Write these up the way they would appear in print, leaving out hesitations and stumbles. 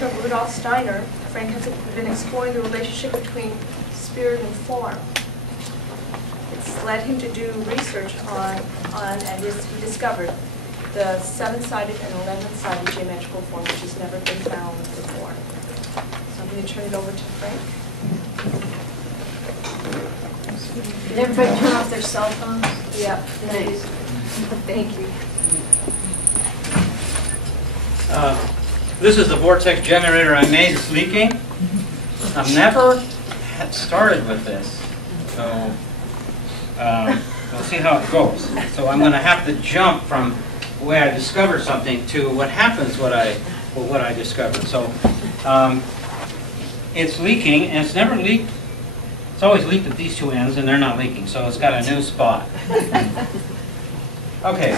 work of Rudolf Steiner, Frank has been exploring the relationship between spirit and form. It's led him to do research on and he discovered the 7-sided and 11-sided geometrical form, which has never been found before. So I'm going to turn it over to Frank. Did everybody turn off their cell phones? Yeah. Thanks. Thank you. This is the vortex generator I made. It's leaking. I've never had started with this, so we'll see how it goes. So I'm going to have to jump from the way I discovered something to what happens what I discovered. So it's leaking, and it's never leaked. It's always leaked at these two ends, and they're not leaking, so it's got a new spot. Okay,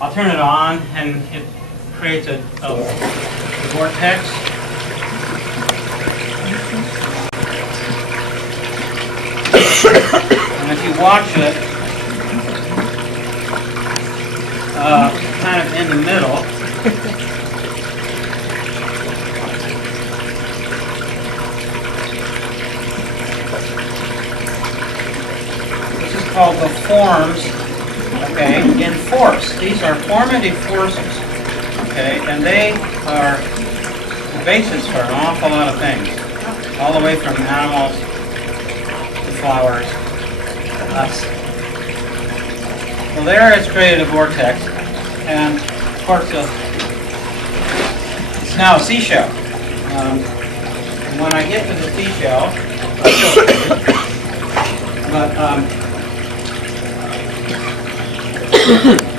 I'll turn it on, and it creates a vortex. And if you watch it, kind of in the middle, this is called the forms, okay, in force. These are formative forces, okay, and they are the basis for an awful lot of things, all the way from animals to flowers to us. Well, there it's created a vortex, and of course it's now a seashell. And when I get to the seashell, I'll show it. But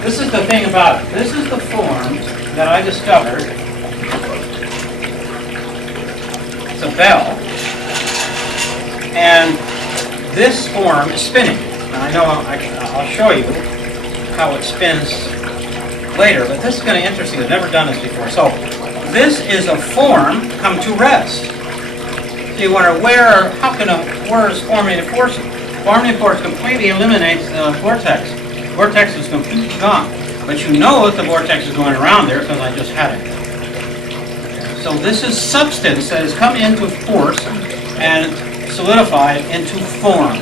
this is the thing about it. This is the form that I discovered. It's a bell, and this form is spinning. And I know I'll show you how it spins later, but this is kind of interesting. I've never done this before. So this is a form come to rest. So you wonder where is formative force? Formative force completely eliminates the vortex. The vortex is completely gone. But you know that the vortex is going around there because I just had it. So this is substance that has come into force and solidified into form.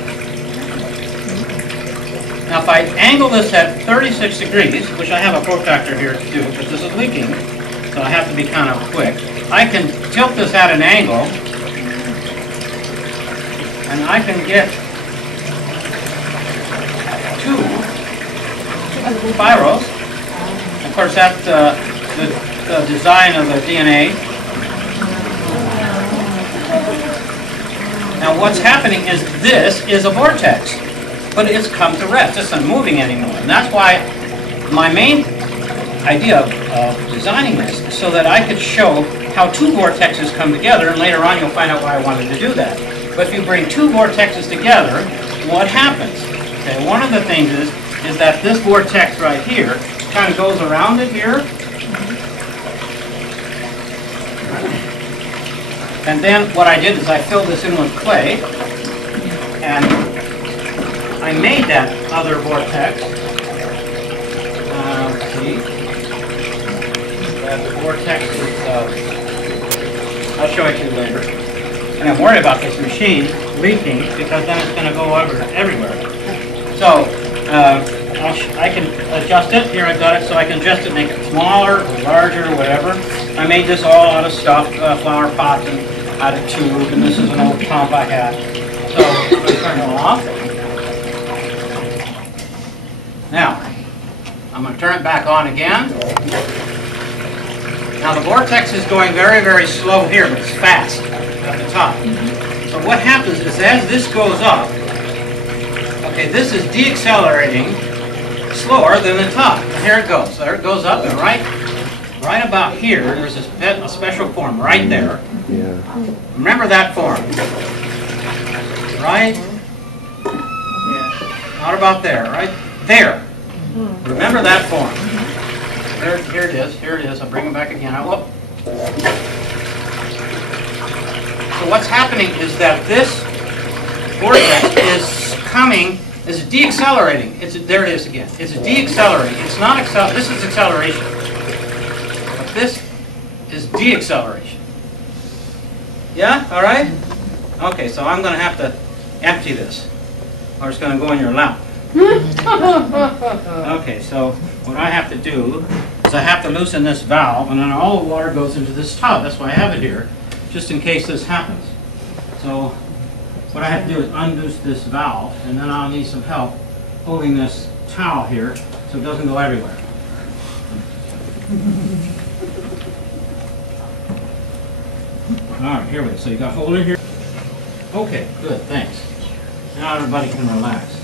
Now if I angle this at 36 degrees, which I have a protractor here to do, because this is leaking, so I have to be kind of quick, I can tilt this at an angle, and I can get two spirals. Of course, that's the design of the DNA. Now what's happening is this is a vortex, but it's come to rest. It's not moving anymore. And that's why my main idea of designing this is so that I could show how two vortexes come together, and later on you'll find out why I wanted to do that. But if you bring two vortexes together, what happens? Okay, one of the things is that this vortex right here kind of goes around it here. And then what I did is I filled this in with clay, and I made that other vortex. Let's see. That vortex is, I'll show it to you later. And I'm worried about this machine leaking because then it's going to go everywhere. So, I can adjust it. Here I've got it, so I can adjust it, make it smaller or larger or whatever. I made this all out of stuffed flower pots and out of tube, and this is an old pump I had. So I'm going to turn it off. Now, I'm going to turn it back on again. Now the vortex is going very, very slow here, but it's fast at the top. So what happens is as this goes up, okay, this is deaccelerating slower than the top. And here it goes. There it goes up, and right about here, there's a special form right there. Yeah. Remember that form. Right? Yeah. Not about there. Right there. Remember that form. Here it is. Here it is. I'll bring it back again. So what's happening is that this vortex is deaccelerating. There it is again. It's deaccelerating. It's not this is acceleration. this is deacceleration. Yeah? All right? Okay, so I'm going to have to empty this, or it's going to go in your lap. Okay, so what I have to do is I have to loosen this valve, and then all the water goes into this tub. That's why I have it here, just in case this happens. So what I have to do is unloose this valve, and then I'll need some help holding this towel here so it doesn't go everywhere. All right, here we go. So you got a hold it here. Okay, good, thanks. Now everybody can relax.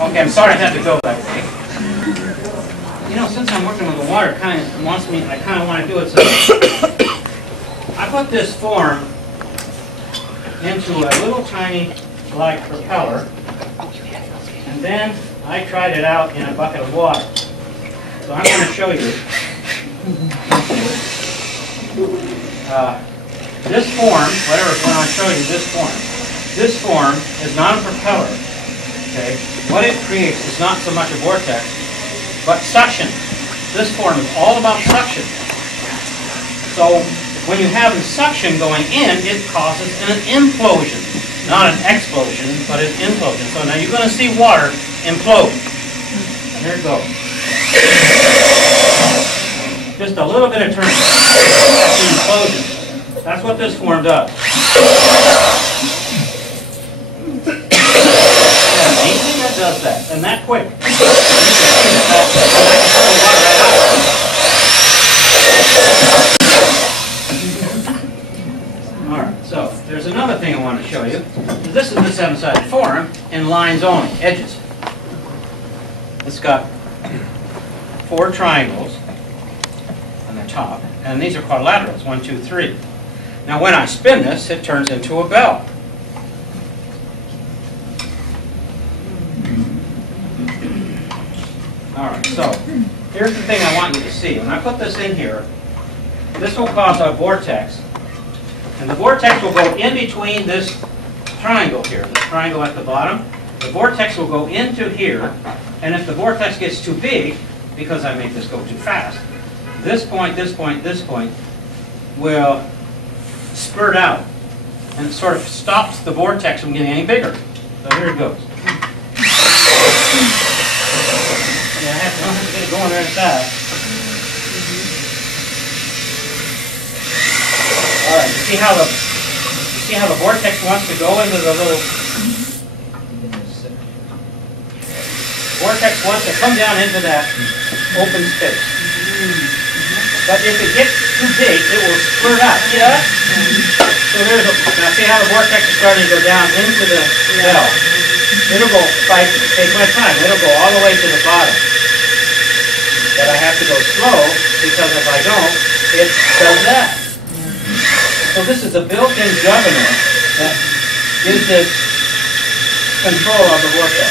Okay, I'm sorry I had to go that way. You know, since I'm working with the water, it kind of wants me. I kind of want to do it so. I put this form into a little tiny, like, propeller, and then I tried it out in a bucket of water. So I'm going to show you. This form, whatever when I show you this form is not a propeller. Okay, what it creates is not so much a vortex, but suction. This form is all about suction. So when you have the suction going in, it causes an implosion. Not an explosion, but an implosion. So now you're going to see water implode. And there it goes. Just a little bit of turn. That's an implosion. That's what this form does. Yeah, anything that does that, and that quick. Alright, so there's another thing I want to show you. This is the seven-sided form in lines only, edges. It's got 4 triangles on the top, and these are quadrilaterals, 1, 2, 3. Now when I spin this, it turns into a bell. Alright, so here's the thing I want you to see. When I put this in here, this will cause a vortex, and the vortex will go in between this triangle here, this triangle at the bottom. The vortex will go into here, and if the vortex gets too big, because I make this go too fast, this point, this point, this point will spurt out, and it sort of stops the vortex from getting any bigger. So here it goes. Yeah, I don't have to get it going very fast. All right, you see how the vortex wants to go into the little. Vortex wants to come down into that open space. But if it gets too big, it will spurt out. See that? So there's now see how the vortex is starting to go down into the bell. It'll go, if I take my time, it'll go all the way to the bottom. But I have to go slow, because if I don't, it does that. So this is a built-in governor that gives it control of the vortex.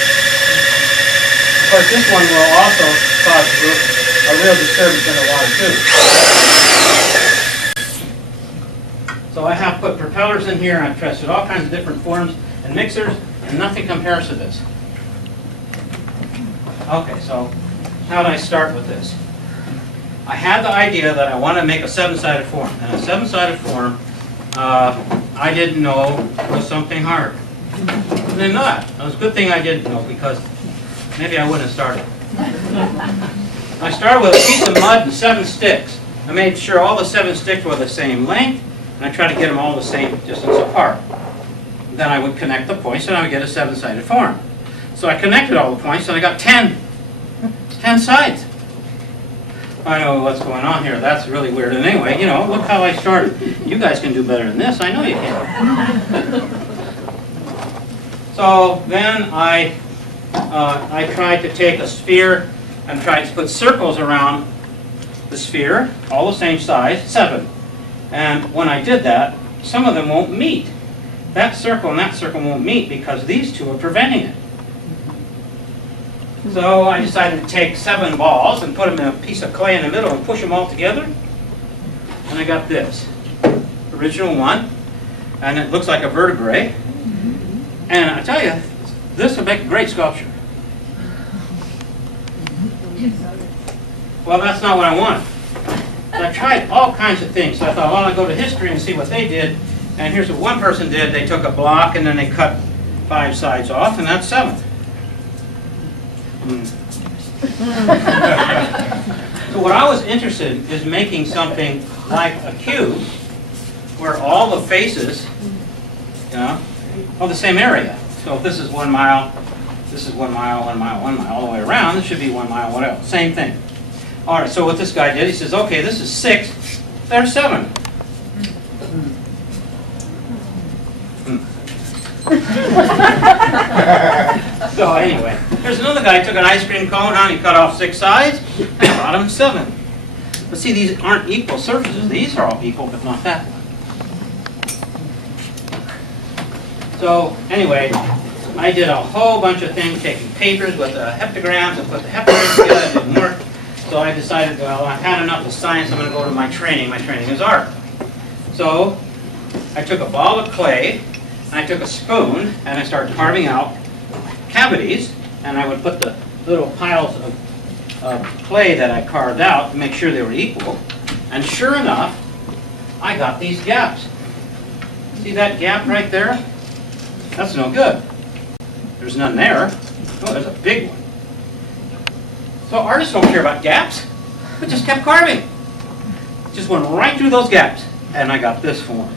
Of course, this one will also cause a real disturbance in the water too. So I have put propellers in here, I've tested all kinds of different forms and mixers, and nothing compares to this. Okay, so how did I start with this? I had the idea that I want to make a seven-sided form, and a seven-sided form I didn't know was something hard. And then not. It was a good thing I didn't know, because maybe I wouldn't have started. I started with a piece of mud and 7 sticks. I made sure all the 7 sticks were the same length, and I tried to get them all the same distance apart. Then I would connect the points, and I would get a seven-sided form. So I connected all the points, and I got 10 sides. I know what's going on here. That's really weird. And anyway, you know, look how I started. You guys can do better than this. I know you can. So then I tried to take a sphere and tried to put circles around the sphere, all the same size, 7. And when I did that, some of them won't meet. That circle and that circle won't meet because these two are preventing it. So I decided to take 7 balls and put them in a piece of clay in the middle and push them all together. And I got this. Original one. And it looks like a vertebrae. And I tell you, this would make a great sculpture. Well, that's not what I wanted. tried all kinds of things. So I thought, well, I'll go to history and see what they did. And here's what one person did. They took a block and then they cut 5 sides off, and that's 7. So what I was interested in is making something like a cube where all the faces, you know, are the same area. So if this is 1 mile, this is 1 mile, 1 mile, 1 mile, all the way around, this should be 1 mile, whatever. Same thing. All right, so what this guy did, he says, okay, this is 6, there's 7. So anyway, there's another guy who took an ice cream cone and he cut off 6 sides and brought him 7. But see, these aren't equal surfaces. These are all equal, but not that one. So anyway, I did a whole bunch of things, taking papers with heptagrams and put the heptagrams together. It didn't work. So I decided, well, I've had enough of science. I'm going to go to my training. My training is art. So I took a ball of clay, and I took a spoon, and I started carving out cavities, and I would put the little piles of clay that I carved out to make sure they were equal. And sure enough, I got these gaps. See that gap right there? That's no good. There's none there. Oh, there's a big one. So artists don't care about gaps. We just kept carving. Just went right through those gaps. And I got this form.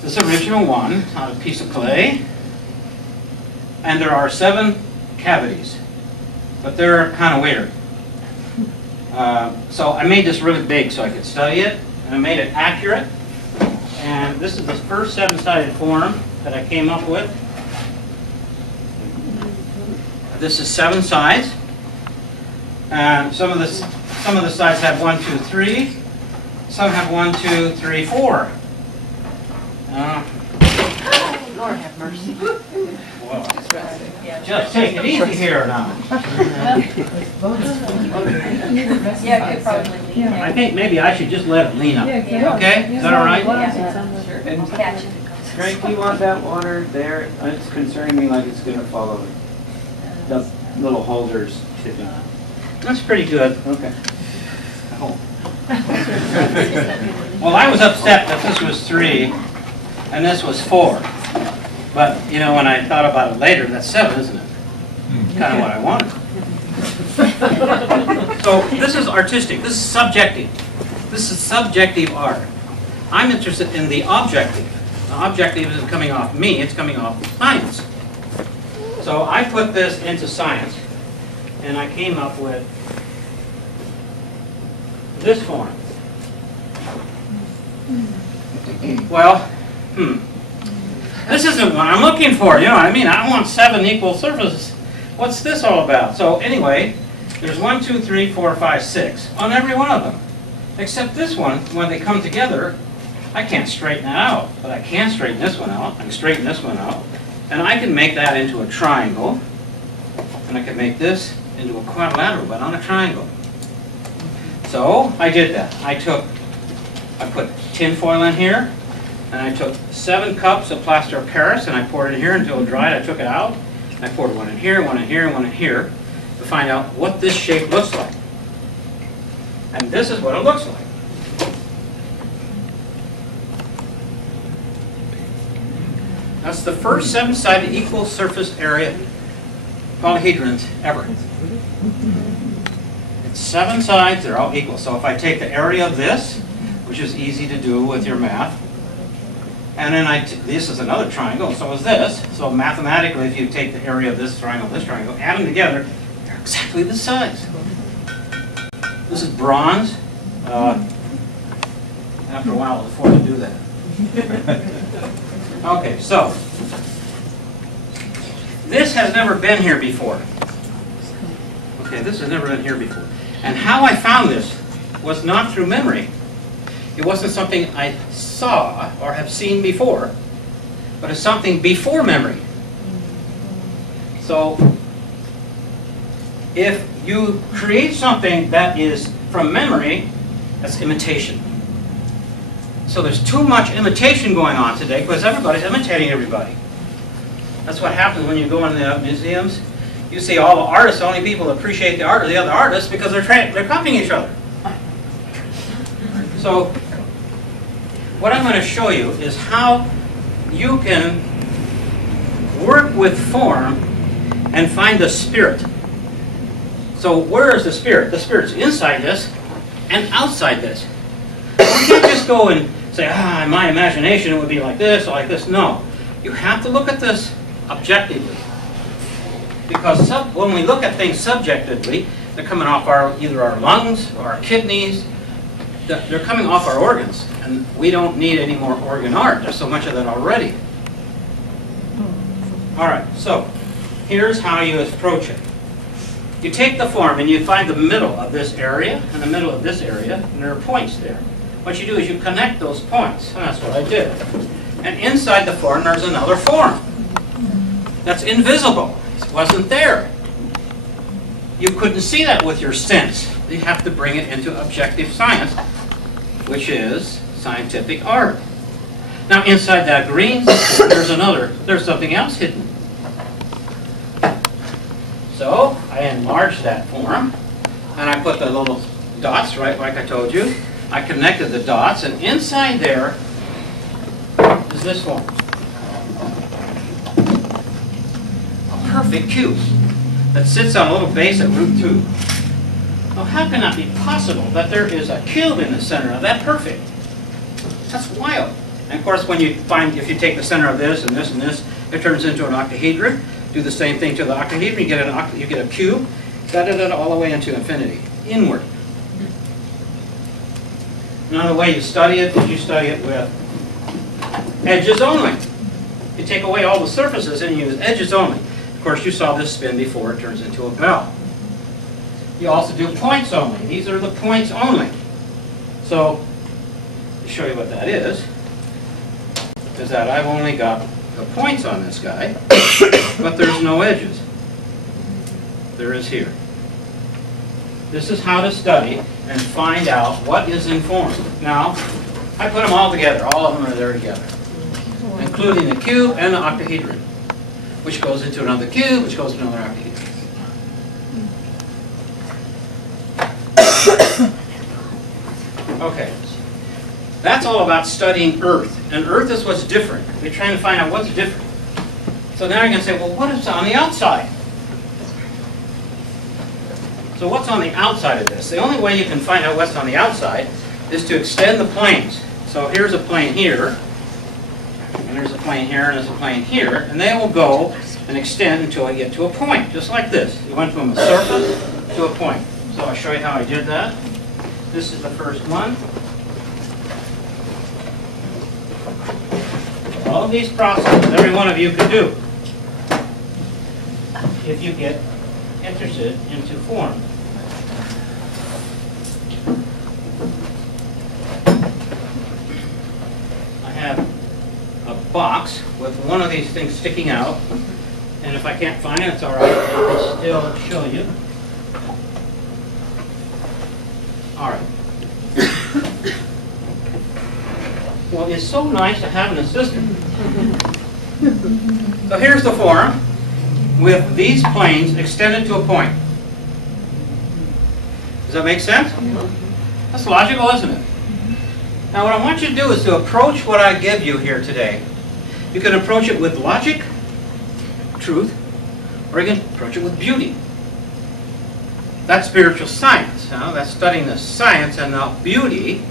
This original one on a piece of clay. And there are 7 cavities. But they're kind of weird. So I made this really big so I could study it. And I made it accurate. And this is the first 7-sided form that I came up with. This is 7 sides. And some of the sides have 1, 2, 3. Some have 1, 2, 3, 4. Lord have mercy. Well, just take it easy here now. Yeah, it could probably lean there. I think maybe I should just let it lean up. Okay? Is that all right? And catch it. Greg, do you want that water there? It's concerning me like it's going to fall over. The little holders tipping. That's pretty good. Okay. Oh. Well, I was upset that this was 3 and this was 4. But, you know, when I thought about it later, that's 7, isn't it? Kind of what I wanted. So this is artistic. This is subjective. This is subjective art. I'm interested in the objective. The objective isn't coming off me, it's coming off science. So I put this into science, and I came up with this form. Well, this isn't what I'm looking for, you know what I mean? I want 7 equal surfaces. What's this all about? So anyway, there's 1, 2, 3, 4, 5, 6 on every one of them. Except this one, when they come together, I can't straighten that out. But I can straighten this one out. I can straighten this one out. And I can make that into a triangle. And I can make this into a quadrilateral, but on a triangle. So I did that. I put tin foil in here. And I took 7 cups of plaster of Paris, and I poured it in here until it dried. I took it out. And I poured one in here, one in here, and one in here to find out what this shape looks like. And this is what it looks like. That's the first 7-sided equal surface area polyhedrons ever. It's 7 sides, they're all equal. So if I take the area of this, which is easy to do with your math, and then this is another triangle, so is this. So mathematically, if you take the area of this triangle, add them together, they're exactly the size. This is bronze. After a while, I'll afford to do that. Okay, so this has never been here before. Okay, this has never been here before. And how I found this was not through memory. It wasn't something I saw or have seen before, but it's something before memory. So if you create something that is from memory, that's imitation. So there's too much imitation going on today because everybody's imitating everybody. That's what happens when you go in the museums. You see all the artists, the only people that appreciate the art are the other artists because they're copying each other. So what I'm going to show you is how you can work with form and find the spirit. So where is the spirit? The spirit's inside this and outside this. You can't just go and say, in my imagination it would be like this or like this. No. You have to look at this objectively. Because when we look at things subjectively, they're coming off either our lungs or our kidneys. They're coming off our organs. And we don't need any more organ art. There's so much of that already. Alright, so here's how you approach it. You take the form and you find the middle of this area and the middle of this area, and there are points there. What you do is you connect those points, and that's what I did. And inside the form there's another form that's invisible. It wasn't there. You couldn't see that with your sense. You have to bring it into objective science, which is scientific art. Now inside that green there's something else hidden. So I enlarged that form and I put the little dots right like I told you. I connected the dots, and inside there is this form. A perfect cube that sits on a little base at root 2. Now how can that be possible that there is a cube in the center of that perfect? That's wild. And of course, if you take the center of this and this and this, it turns into an octahedron. Do the same thing to the octahedron. You get a cube. All the way into infinity, inward. Now the way you study it is you study it with edges only. You take away all the surfaces and you use edges only. Of course, you saw this spin before it turns into a bell. You also do points only. These are the points only. So to show you what that is that I've only got the points on this guy, but there's no edges. There is here. This is how to study and find out what is in form. Now, I put them all together. All of them are there together, including the cube and the octahedron, which goes into another cube, which goes into another octahedron. Okay. That's all about studying Earth. And Earth is what's different. We're trying to find out what's different. So now you're going to say, well, what is on the outside? So what's on the outside of this? The only way you can find out what's on the outside is to extend the planes. So here's a plane here, and there's a plane here, and there's a plane here, and they will go and extend until I get to a point, just like this. You went from a surface to a point. So I'll show you how I did that. This is the first one. All of these processes, every one of you can do if you get interested into form. I have a box with one of these things sticking out, and if I can't find it, it's all right. I can still show you. All right. Well, it's so nice to have an assistant. So here's the form with these planes extended to a point. Does that make sense? That's logical, isn't it? Now what I want you to do is to approach what I give you here today. You can approach it with logic, truth, or you can approach it with beauty. That's spiritual science. That's studying the science and the beauty,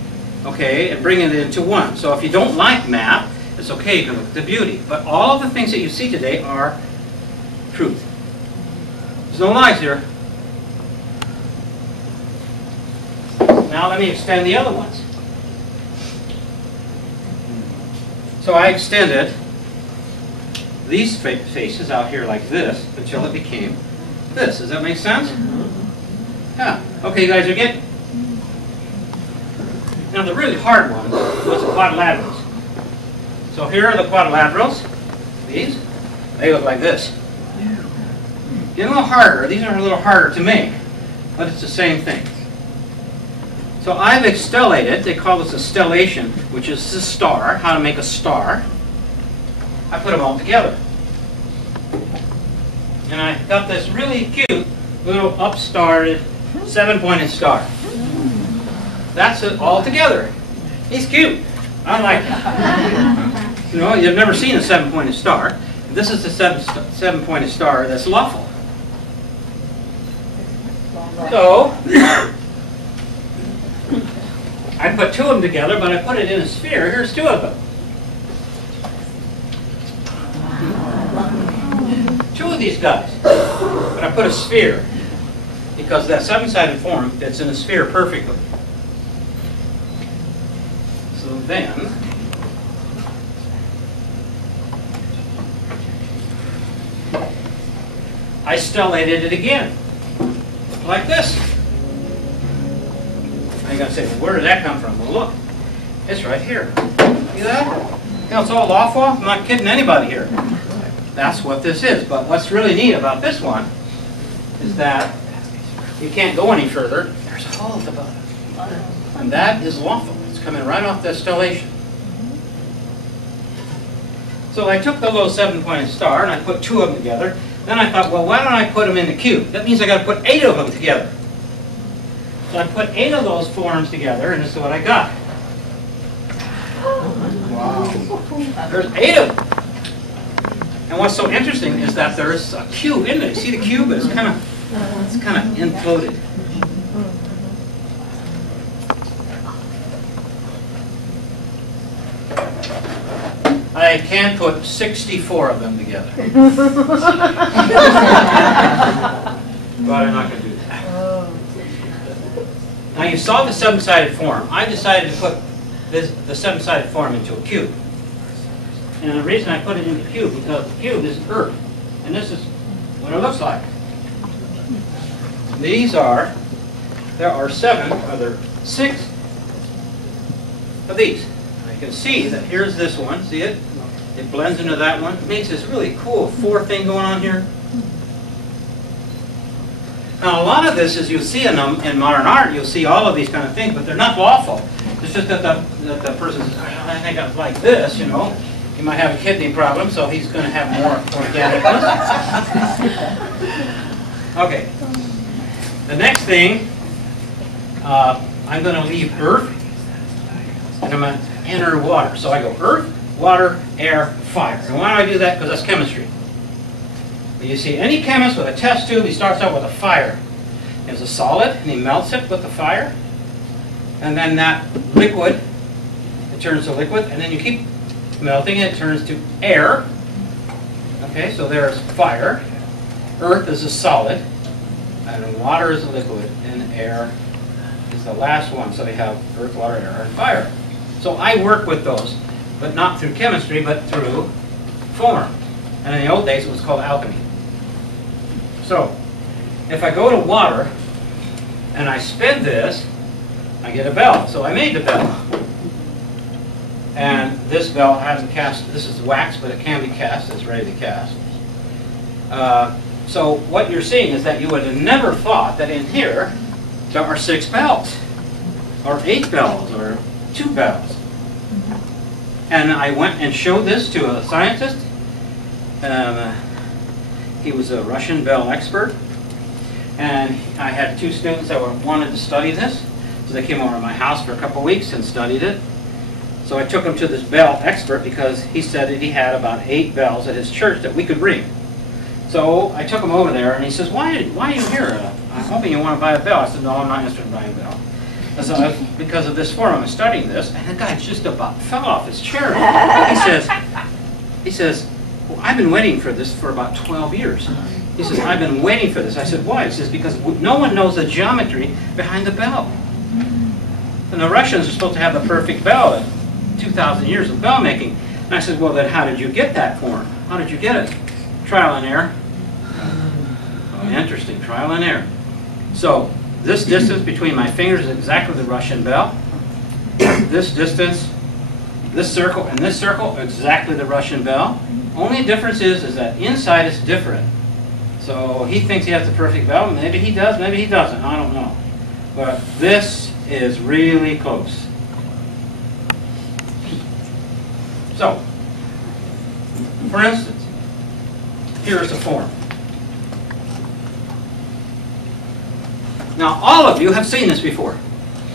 okay, and bringing it into one. So if you don't like math, it's okay, you can look at the beauty. But all of the things that you see today are truth. There's no lies here. Now let me extend the other ones. So I extended these faces out here like this until it became this. Does that make sense? Yeah. Okay, you guys are getting. Now the really hard one was the quadrilaterals. So here are the quadrilaterals. These, they look like this. Get a little harder. These are a little harder to make, but it's the same thing. So I've exstellated, they call this a stellation, which is the star, how to make a star. I put them all together. And I got this really cute little upstarted 7-pointed star. That's it all together. He's cute. I like him. You know, you've never seen a 7-pointed star. This is the seven-pointed star that's lawful. So, I put two of them together, but I put it in a sphere. Here's two of them. Two of these guys. But I put a sphere because that seven-sided form fits in a sphere perfectly. So then, I stellated it again, like this. Now you're going to say, well, where did that come from? Well, look, it's right here. See that? You know, it's all lawful. I'm not kidding anybody here. That's what this is. But what's really neat about this one is that you can't go any further. There's a hole at the bottom. And that is lawful. It's coming right off the stellation. So I took the little 7-pointed star and I put two of them together. Then I thought, well, why don't I put them in the cube? That means I got to put 8 of them together. So I put 8 of those forms together, and this is what I got. Wow. There's 8 of them. And what's so interesting is that there's a cube in there. See the cube? It's kind of imploded. I can put 64 of them together. But I'm not going to do that. Now you saw the 7-sided form. I decided to put the 7-sided form into a cube. And the reason I put it in the cube because the cube is Earth. And this is what it looks like. There are 6 of these. You can see that here's this one. See it? It blends into that one. It makes this really cool 4 thing going on here. Now a lot of this, as you'll see in modern art, you'll see all of these kind of things, but they're not lawful. It's just that the person says, I think I like this, you know. He might have a kidney problem, so he's going to have more organicness. Okay. The next thing, I'm going to leave Earth, and I'm going to enter water. So I go Earth, water, air, fire. And why do I do that? Because that's chemistry. You see, any chemist with a test tube, he starts out with a fire. There's a solid, and he melts it with the fire. And then that liquid, it turns to liquid, and then you keep melting it, it turns to air. Okay, so there's fire. Earth is a solid, and water is a liquid, and air is the last one. So we have earth, water, air, and fire. So I work with those, but not through chemistry, but through form. And in the old days, it was called alchemy. So, if I go to water, and I spin this, I get a bell. So I made the bell. And this bell hasn't cast. This is wax, but it can be cast. It's ready to cast. So what you're seeing is that you would have never thought that in here there are 6 bells, or 8 bells, or 2 bells. And I went and showed this to a scientist. He was a Russian bell expert. And I had 2 students that wanted to study this. So they came over to my house for a couple weeks and studied it. So I took him to this bell expert because he said that he had about 8 bells at his church that we could bring. So I took him over there and he says, why are you here? I'm hoping you want to buy a bell. I said, no, I'm not interested in buying a bell. I said, because of this form, I'm studying this. And the guy just about fell off his chair. He says, well, I've been waiting for this for about 12 years. He says, I've been waiting for this. I said, why? He says, because no one knows the geometry behind the bell. And the Russians are supposed to have the perfect bell. 2,000 years of bell making. And I said, well, then how did you get that form? How did you get it? Trial and error. Oh, interesting, trial and error. So this distance between my fingers is exactly the Russian bell. This distance, this circle and this circle, exactly the Russian bell. Only difference is that inside is different. So he thinks he has the perfect bell. Maybe he does, maybe he doesn't. I don't know. But this is really close. So, for instance, here's a form. Now, all of you have seen this before.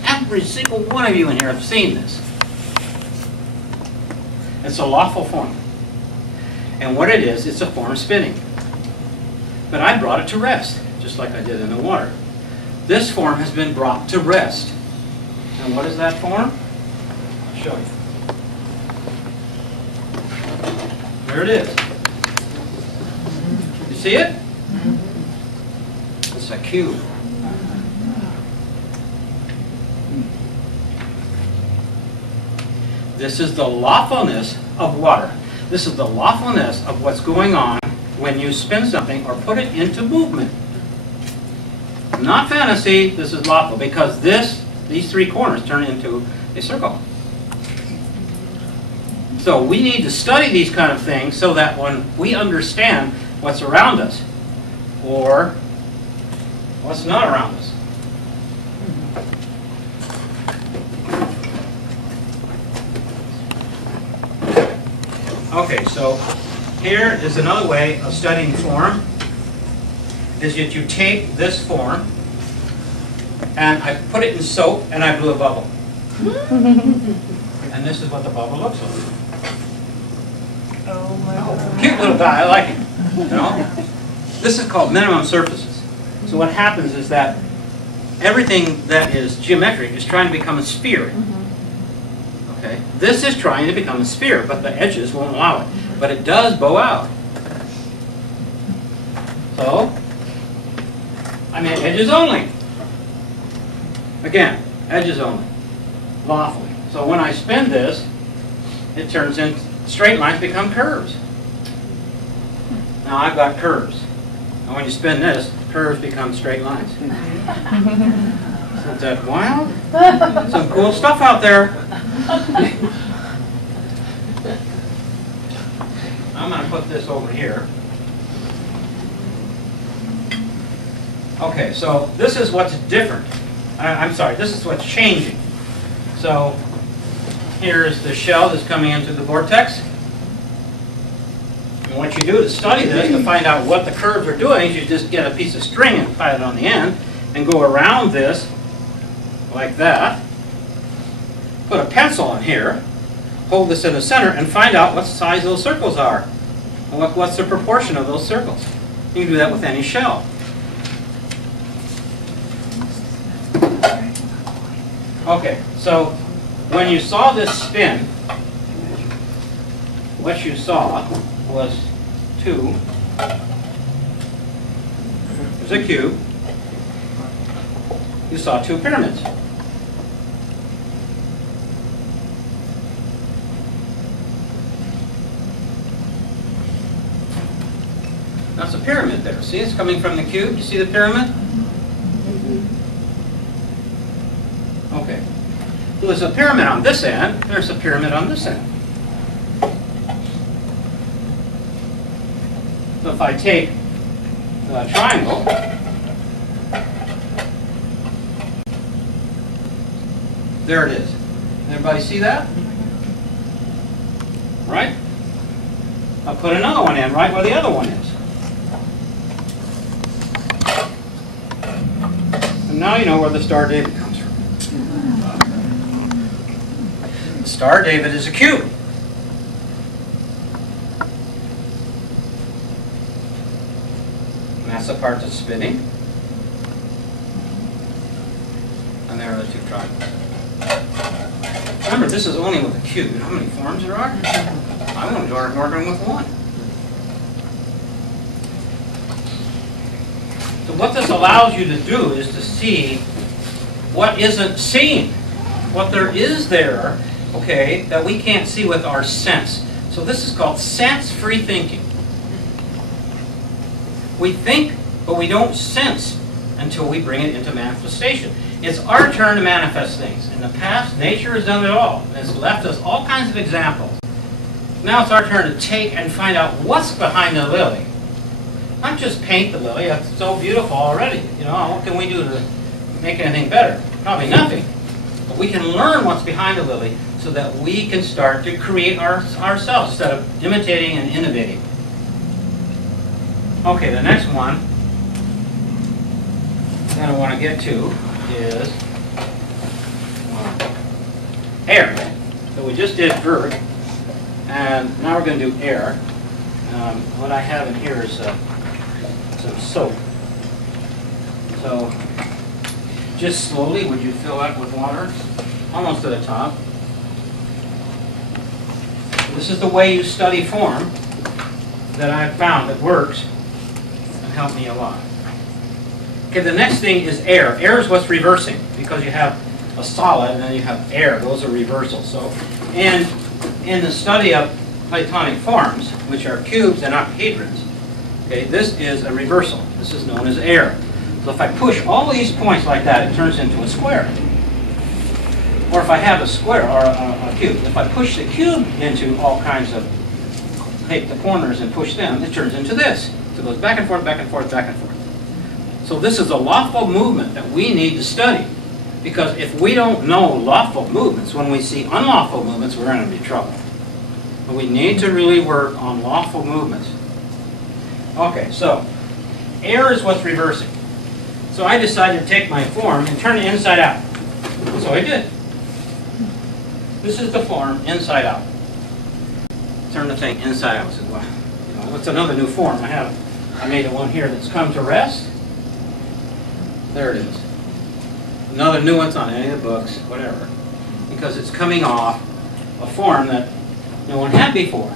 Every single one of you in here have seen this. It's a lawful form. And what it is, it's a form spinning. But I brought it to rest, just like I did in the water. This form has been brought to rest. And what is that form? I'll show you. There it is. You see it? It's a cube. This is the lawfulness of water. This is the lawfulness of what's going on when you spin something or put it into movement. Not fantasy, this is lawful, because these three corners turn into a circle. So we need to study these kind of things so that when we understand what's around us or what's not around us. Okay, so here is another way of studying form, is that you take this form and I put it in soap and I blew a bubble. And this is what the bubble looks like. Oh my God. Cute little guy, I like him. You know? This is called minimum surfaces. So what happens is that everything that is geometric is trying to become a sphere. Okay? This is trying to become a sphere, but the edges won't allow it. But it does bow out. So, I mean edges only. Again, edges only. Lawfully. So when I spin this, it turns into straight lines become curves. Now I've got curves. And when you spin this, curves become straight lines. Isn't that wild? Some cool stuff out there. I'm going to put this over here. Okay, so this is what's different. I'm sorry, this is what's changing. So here's the shell that's coming into the vortex. And what you do to study this, to find out what the curves are doing, is you just get a piece of string and tie it on the end and go around this like that. Put a pencil on here, hold this in the center, and find out what size those circles are. And what's the proportion of those circles. You can do that with any shell. Okay, so when you saw this spin, what you saw was two. There's a cube. You saw two pyramids. That's a pyramid there. See, it's coming from the cube. You see the pyramid? Okay. So there's a pyramid on this end. There's a pyramid on this end. So if I take the triangle, there it is. Everybody see that? Right? I'll put another one in right where the other one is. And now you know where the Star David comes from. The Star David is a cube. And that's the part that's spinning. And there are the two triangles. Remember, this is only with a cube. You know how many forms there are? I want to start working with one. So what this allows you to do is to see what isn't seen, what there is there, okay, that we can't see with our sense. So this is called sense-free thinking. We think, but we don't sense until we bring it into manifestation. It's our turn to manifest things. In the past, nature has done it all. It's left us all kinds of examples. Now it's our turn to take and find out what's behind the lily. Not just paint the lily, it's so beautiful already. You know, what can we do to make anything better? Probably nothing. But we can learn what's behind the lily so that we can start to create ourselves instead of imitating and innovating. Okay, the next one that I want to get to is air. So we just did verb, and And now we're going to do air. What I have in here is some soap. So just slowly, would you fill that with water? Almost to the top. This is the way you study form that I've found that works and helped me a lot. Okay, the next thing is air. Air is what's reversing, because you have a solid and then you have air. Those are reversals. So, and in the study of Platonic forms, which are cubes and octahedrons, okay, this is a reversal. This is known as air. So if I push all these points like that, it turns into a square. Or if I have a square or a cube, if I push the cube into all kinds of, take the corners and push them, it turns into this. So it goes back and forth, back and forth, back and forth. So this is a lawful movement that we need to study. Because if we don't know lawful movements, when we see unlawful movements, we're going to be in trouble. But we need to really work on lawful movements. Okay, so air is what's reversing. So I decided to take my form and turn it inside out. So I did. This is the form inside out. Turn the thing inside out. I said, well, you know, what's another new form? I made one here that's come to rest. There it is. Another new one's on any of the books, whatever. Because it's coming off a form that no one had before.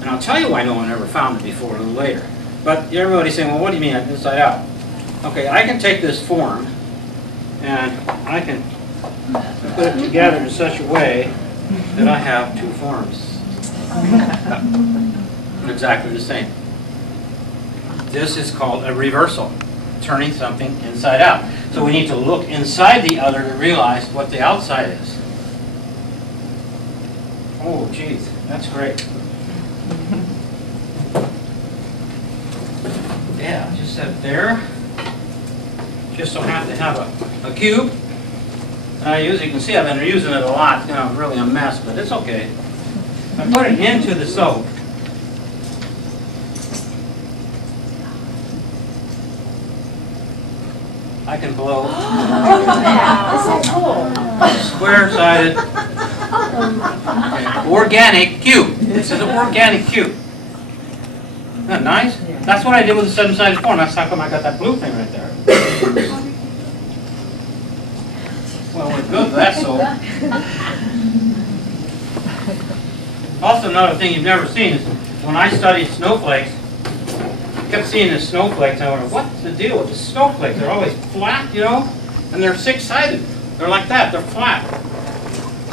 And I'll tell you why no one ever found it before a little later. But everybody's saying, well, what do you mean inside out? Okay, I can take this form and I can put it together in such a way that I have two forms. Exactly the same. This is called a reversal, turning something inside out. So we need to look inside the other to realize what the outside is. Oh, geez, that's great. Yeah, just set there. Just so happen to have a cube. And you can see I've been using it a lot. You know, really a mess, but it's okay. I put it into the soap. I can blow. That's so cool. Square-sided. Okay. Organic cube. This is an organic cube. Isn't that nice? That's what I did with the seven-sided form. That's how come I got that blue thing right there. Well, we're good with that soap. Also, another thing you've never seen is when I studied snowflakes, I kept seeing the snowflakes, and I wondered, what's the deal with the snowflakes? They're always flat, you know, and they're six-sided. They're like that. They're flat.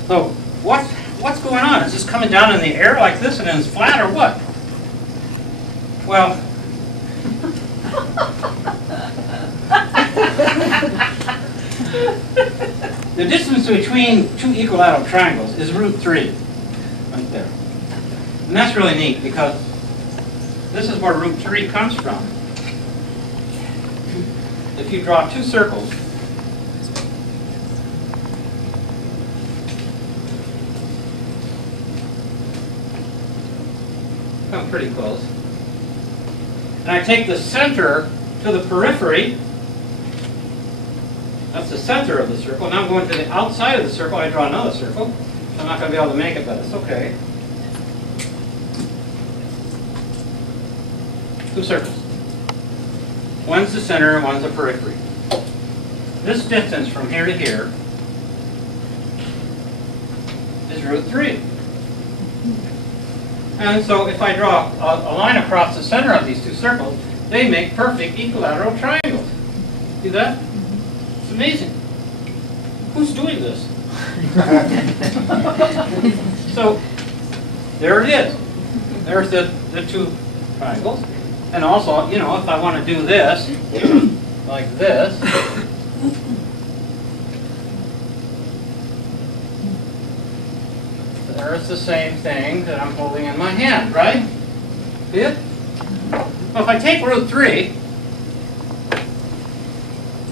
So, what's going on? Is this coming down in the air like this and then it's flat, or what? Well, the distance between two equilateral triangles is √3, right there. And that's really neat because this is where √3 comes from. If you draw two circles, come pretty close, and I take the center to the periphery. That's the center of the circle. Now I'm going to the outside of the circle. I draw another circle. I'm not going to be able to make it, but it's okay. Two circles. One's the center and one's the periphery. This distance from here to here is √3. And so if I draw a line across the center of these two circles, they make perfect equilateral triangles. See that? It's amazing. Who's doing this? So there it is. There's the two triangles. And also, you know, if I want to do this, like this, there's the same thing that I'm holding in my hand, right? See it? Well, if I take √3,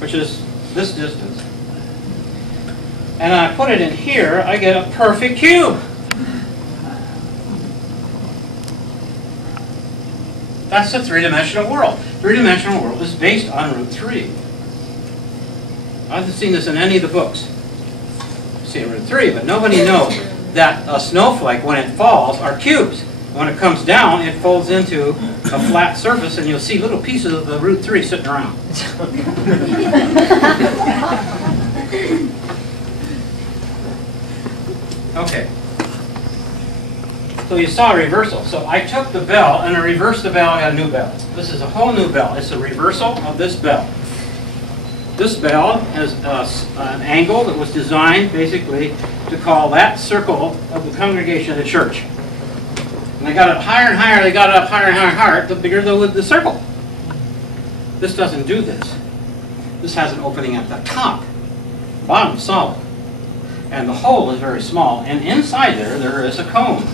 which is this distance, and I put it in here, I get a perfect cube. That's the three-dimensional world. Three-dimensional world is based on √3. I haven't seen this in any of the books. I've seen √3, but nobody knows that a snowflake, when it falls, are cubes. When it comes down, it folds into a flat surface, and you'll see little pieces of the root 3 sitting around. Okay. So you saw a reversal. So I took the bell and I reversed the bell and got a new bell. This is a whole new bell. It's a reversal of this bell. This bell has an angle that was designed basically to call that circle of the congregation of the church. And they got it higher and higher, they got it up higher and higher and higher, the bigger the circle. This doesn't do this. This has an opening at the top. Bottom solid. And the hole is very small. And inside there is a cone.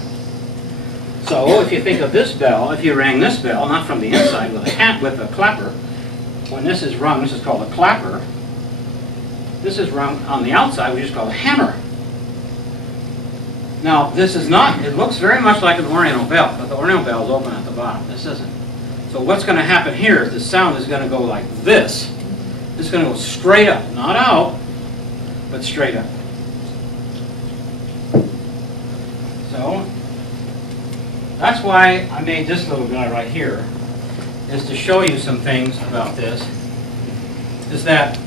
So if you think of this bell, if you rang this bell, not from the inside with a clapper, when this is rung, this is called a clapper. This is rung on the outside, which is called a hammer. Now this is not, it looks very much like an oriental bell, but the oriental bell is open at the bottom. This isn't. So what's going to happen here is the sound is going to go like this. It's going to go straight up, not out, but straight up. So that's why I made this little guy right here, is to show you some things about this, is that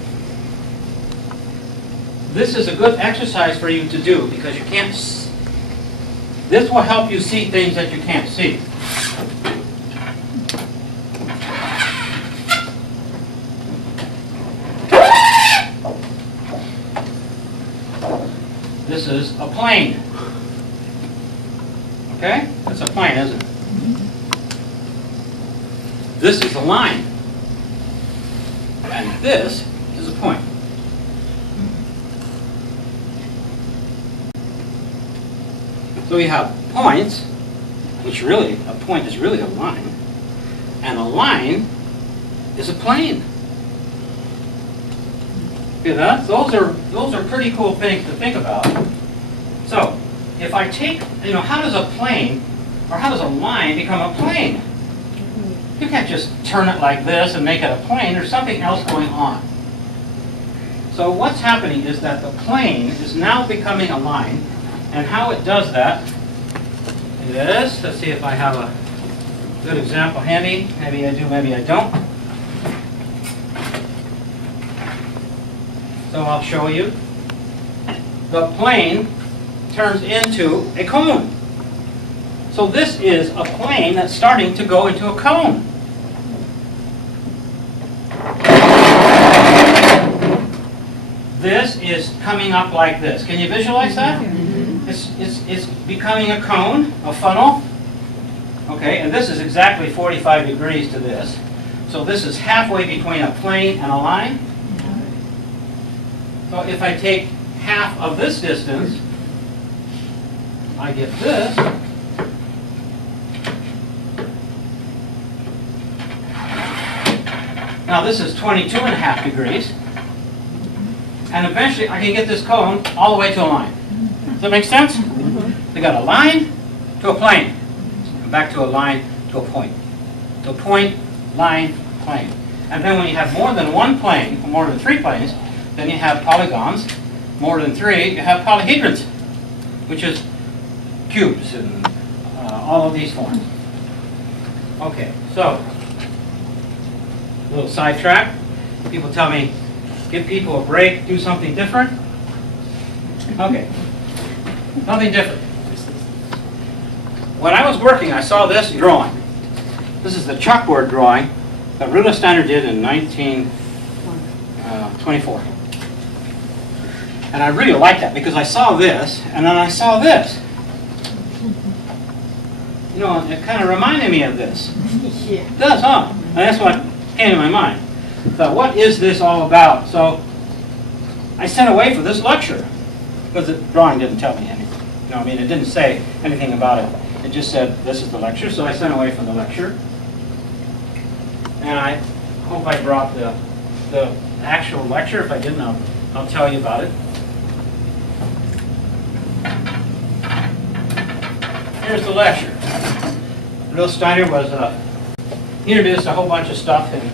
this is a good exercise for you to do because you can't, this will help you see things that you can't see. This is a plane. Okay? That's a plane, isn't it? This is a line. And this is a point. So we have points, which really, a point is really a line. And a line is a plane. Okay, those are pretty cool things to think about. So, if I take, how does a plane, or how does a line become a plane? You can't just turn it like this and make it a plane. There's something else going on. So what's happening is that the plane is now becoming a line, and how it does that is, let's see if I have a good example handy. Maybe I do, maybe I don't. So I'll show you. The plane turns into a cone. So this is a plane that's starting to go into a cone. This is coming up like this. Can you visualize that? It's becoming a cone, a funnel. Okay, and this is exactly 45 degrees to this. So this is halfway between a plane and a line. So if I take half of this distance, I get this. Now this is 22.5 degrees. And eventually I can get this cone all the way to a line. Does that make sense? We got a line to a plane. And back to a line to a point. To a point, line, plane. And then when you have more than one plane, or more than 3 planes, then you have polygons. More than 3, you have polyhedrons, which is cubes and all of these forms. Okay, so, a little sidetrack. People tell me, give people a break, do something different. Okay, nothing different. When I was working, I saw this drawing. This is the chalkboard drawing that Rudolf Steiner did in 1924. And I really liked that because I saw this, and then I saw this. It kind of reminded me of this. It does, huh? And that's what came to my mind. So what is this all about? So I sent away for this lecture because the drawing didn't tell me anything. It didn't say anything about it. It just said this is the lecture, so I sent away for the lecture. And I hope I brought the actual lecture. If I didn't, I'll tell you about it. Here's the lecture. Rudolf Steiner was, he introduced a whole bunch of stuff, and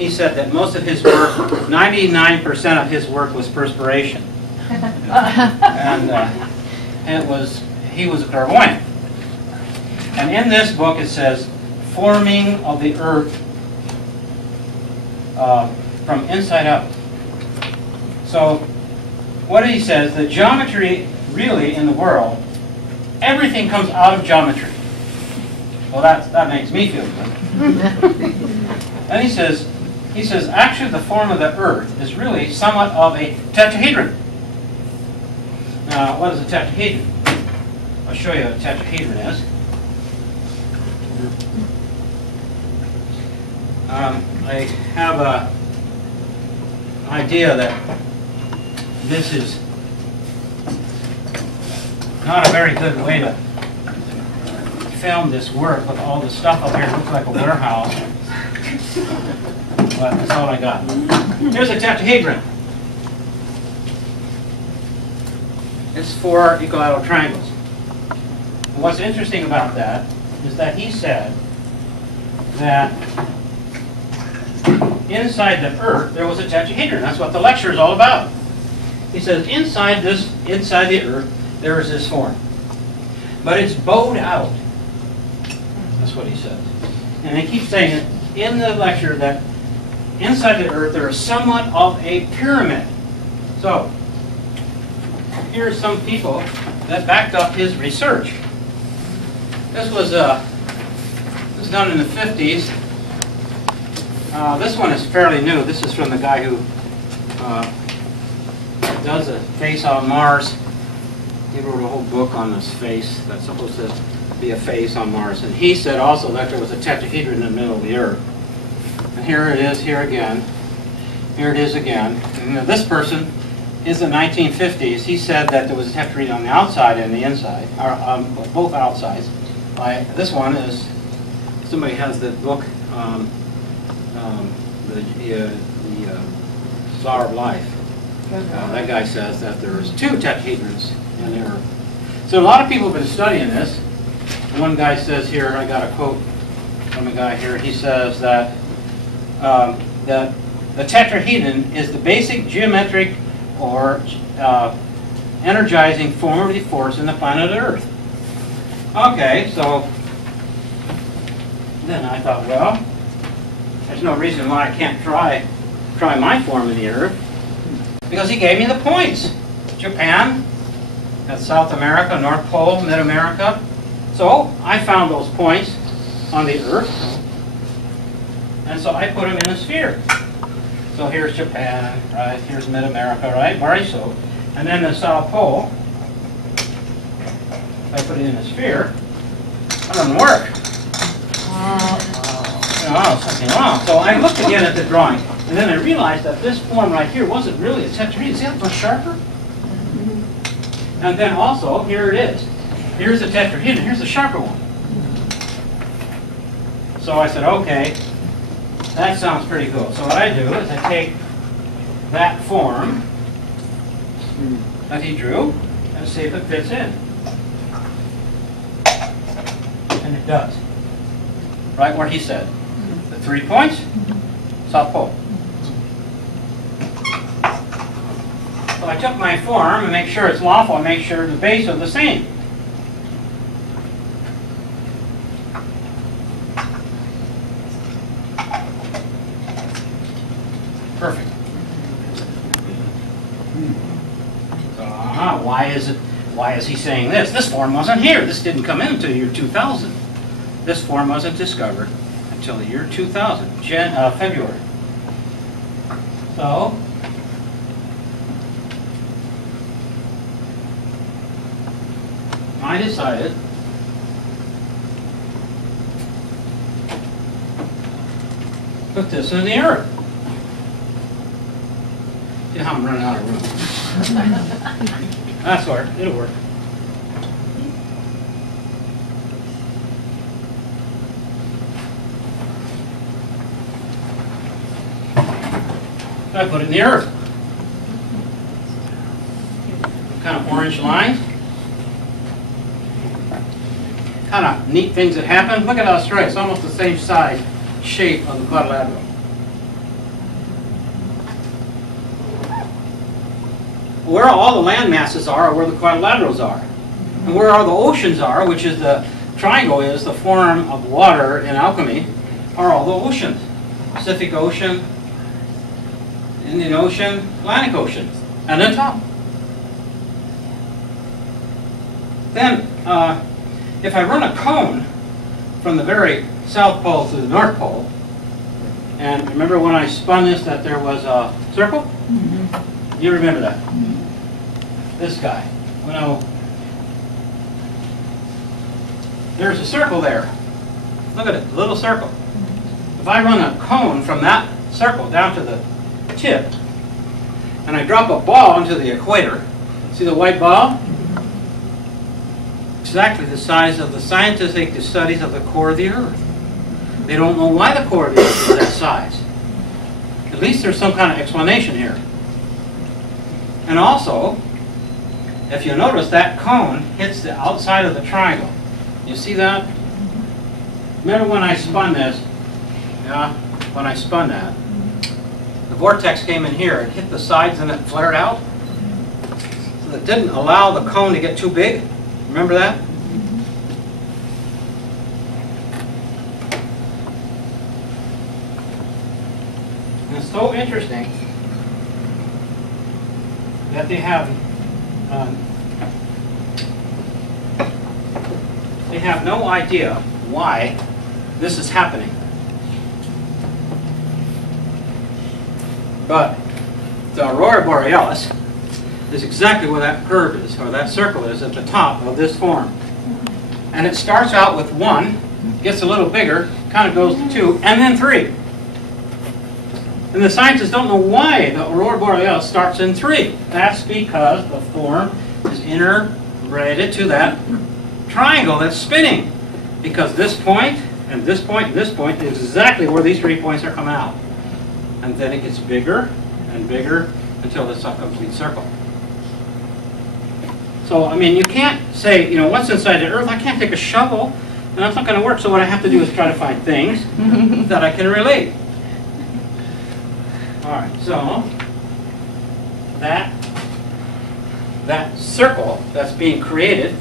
he said that most of his work, 99% of his work was perspiration. And he was a clairvoyant. And in this book it says, forming of the earth from inside out. So what he says, the geometry really in the world, everything comes out of geometry. Well, that makes me feel good. And he says actually the form of the earth is really somewhat of a tetrahedron. Now, what is a tetrahedron? I'll show you what a tetrahedron is. I have an idea that this is not a very good way to film this work with all the stuff up here. It looks like a warehouse. But that's all I got. Here's a tetrahedron. It's 4 equilateral triangles. And what's interesting about that is that he said that inside the earth there was a tetrahedron. That's what the lecture is all about. He says inside the earth there is this form. But it's bowed out. That's what he says. And he keeps saying it in the lecture that inside the earth there is somewhat of a pyramid. So here are some people that backed up his research. This was done in the 50s. This one is fairly new. This is from the guy who does a face on Mars. He wrote a whole book on this face that's supposed to be a face on Mars. And he said also that there was a tetrahedron in the middle of the earth. And here it is, here again. Here it is again. And this person is the 1950s. He said that there was a tetrahedron on the outside and the inside, or both outsides. This one is, somebody has the book, the Flower of Life. That guy says that there's 2 tetrahedrons in the earth. So a lot of people have been studying this. One guy says here, I got a quote from a guy here, he says that the tetrahedron is the basic geometric or energizing form of the force in the planet Earth. Okay, so then I thought, well, there's no reason why I can't try my form in the Earth, because he gave me the points. Japan, that's South America, North Pole, Mid-America. So I found those points on the Earth, and so I put them in a sphere. So here's Japan, right? Here's Mid-America, right? Mauricio. And then the South Pole, I put it in a sphere. That doesn't work. Something wrong. So I looked again at the drawing, and then I realized that this form right here wasn't really a tetrahedron. See how it was sharper? And then also, here it is. Here's a tetrahedron. Here's a sharper one. So I said, okay, that sounds pretty cool. So what I do is I take that form that he drew and see if it fits in. And it does. Right where he said. The 3 points, South Pole. So I took my form and make sure it's lawful and make sure the base are the same. Perfect. So, why is he saying this? This form wasn't here. This didn't come in until the year 2000. This form wasn't discovered until the year 2000, February. So, I decided to put this in the earth. See how I'm running out of room. That's all right, it'll work. I put it in the earth. Kind of orange lines. Kind of neat things that happen. Look at how straight. It's almost the same size, shape of the quadrilateral. Where all the land masses are where the quadrilaterals are. And where all the oceans are, which is the triangle is the form of water in alchemy, are all the oceans. Pacific Ocean, Indian Ocean, Atlantic Ocean, and then top. Then, if I run a cone from the very South Pole to the North Pole, and remember when I spun this that there was a circle? Mm-hmm. You remember that? Mm-hmm. This guy. Well, there's a circle there. Look at it, a little circle. If I run a cone from that circle down to the tip, and I drop a ball into the equator, see the white ball? Exactly the size of the scientific studies of the core of the Earth. They don't know why the core of the Earth is that size. At least there's some kind of explanation here. And also, if you notice, that cone hits the outside of the triangle. You see that? Remember when I spun this? Yeah, when I spun that, the vortex came in here and hit the sides and it flared out. So that didn't allow the cone to get too big. Remember that? And it's so interesting that they have no idea why this is happening. But the aurora borealis is exactly where that curve is, or that circle is, at the top of this form. And it starts out with 1, gets a little bigger, kind of goes to 2, and then 3. And the scientists don't know why the aurora borealis starts in 3. That's because the form is interrelated to that triangle that's spinning. Because this point, and this point, and this point is exactly where these 3 points are coming out. And then it gets bigger and bigger until it's a complete circle. So, I mean, you can't say, you know, what's inside the Earth? I can't take a shovel, and that's not going to work. So what I have to do is try to find things that I can relate. All right, so that circle that's being created,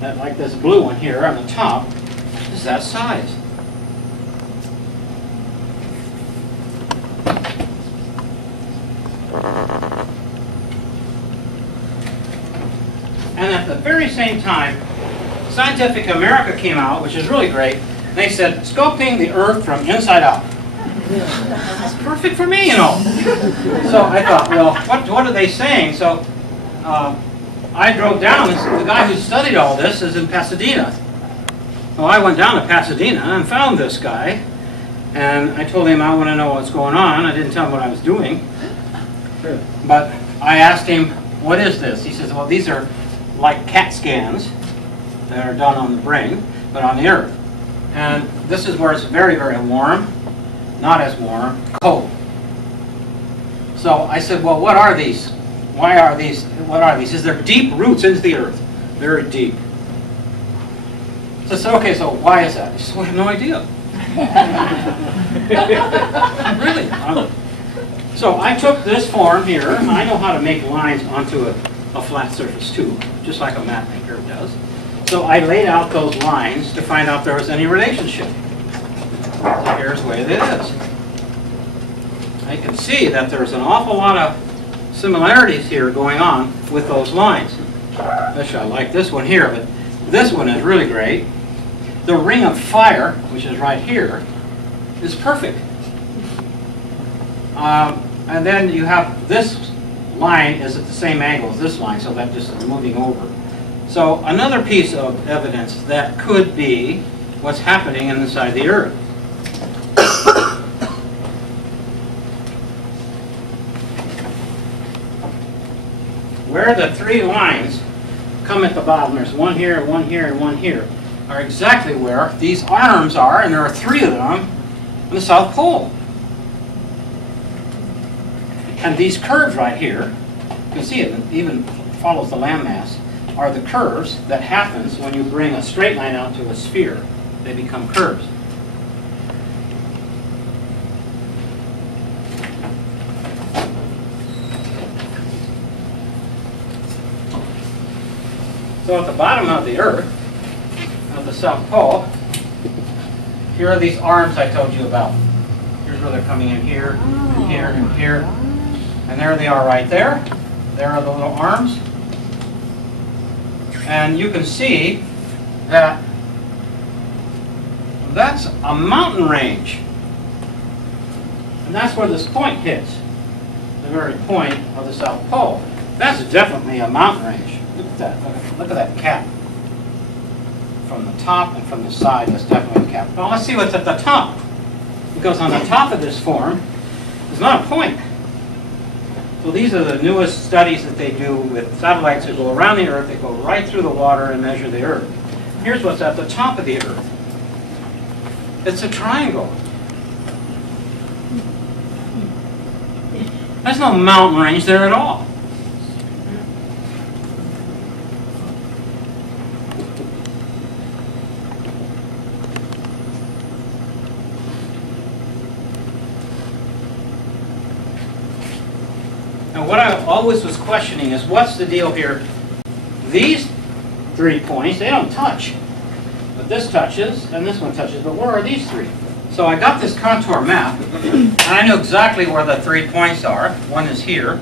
that, like this blue one here on the top, is that size. And at the very same time, Scientific America came out, which is really great. They said, sculpting the Earth from inside out. That's perfect for me, you know. So I thought, well, what are they saying? So I drove down, and the guy who studied all this is in Pasadena. Well, I went down to Pasadena and found this guy, and I told him I want to know what's going on. I didn't tell him what I was doing. But I asked him, what is this? He says, well, these are like CAT scans that are done on the brain, but on the Earth. And this is where it's very, very warm, not as warm, cold. So I said, well, what are these? Why are these? What are these? Is there deep roots into the Earth? Very deep. So I said, okay, so why is that? He said, well, I have no idea. Really? So I took this form here, and I know how to make lines onto a flat surface too, just like a map maker does. So I laid out those lines to find out if there was any relationship. So here's the way it is. I can see that there's an awful lot of similarities here going on with those lines. Especially I like this one here, but this one is really great. The ring of fire, which is right here, is perfect. And then you have this line is at the same angle as this line, so that just is moving over. So another piece of evidence that could be what's happening inside the Earth. Where the 3 lines come at the bottom, there's one here, one here, and one here, are exactly where these arms are, and there are 3 of them on the South Pole. And these curves right here, you can see it even follows the landmass, are the curves that happens when you bring a straight line out to a sphere. They become curves. So at the bottom of the Earth, of the South Pole, here are these arms I told you about. Here's where they're coming in here, and here, and here. And there they are right there. There are the little arms. And you can see that that's a mountain range. And that's where this point hits, the very point of the South Pole. That's definitely a mountain range. Look at that. Look at that cap. From the top and from the side, that's definitely a cap. Now let's see what's at the top. Because on the top of this form, there's not a point. So these are the newest studies that they do with satellites that go around the Earth. They go right through the water and measure the Earth. Here's what's at the top of the Earth. It's a triangle. There's no mountain range there at all. Now what I always was questioning is, what's the deal here? These 3 points, they don't touch. But this touches, and this one touches, but where are these 3? So I got this contour map, and I knew exactly where the 3 points are. One is here.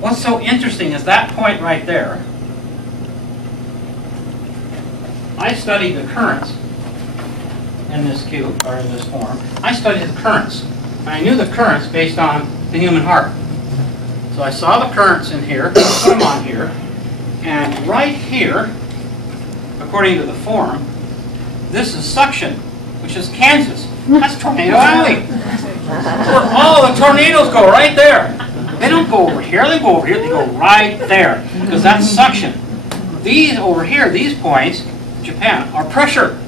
What's so interesting is that point right there. I studied the currents in this cube, or in this form. I studied the currents. And I knew the currents based on the human heart. So I saw the currents in here, put them on here, and right here, according to the form, this is suction, which is Kansas. That's Tornado Alley. Where all the tornadoes go, right there. They don't go over here, they go over here, they go right there, because that's suction. These over here, these points, Japan, are pressure.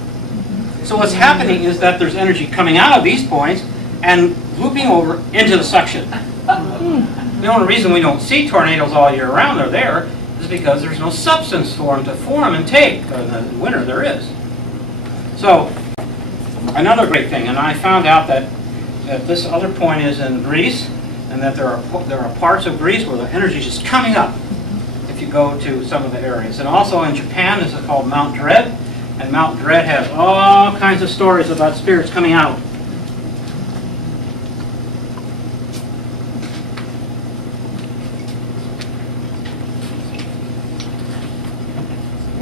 So what's happening is that there's energy coming out of these points and looping over into the suction. The only reason we don't see tornadoes all year round, they're there, is because there's no substance for them to form and take. In the winter there is. So, another great thing, and I found out that this other point is in Greece, and that there are parts of Greece where the energy is just coming up if you go to some of the areas. And also in Japan, this is called Mount Dread, and Mount Dread has all kinds of stories about spirits coming out.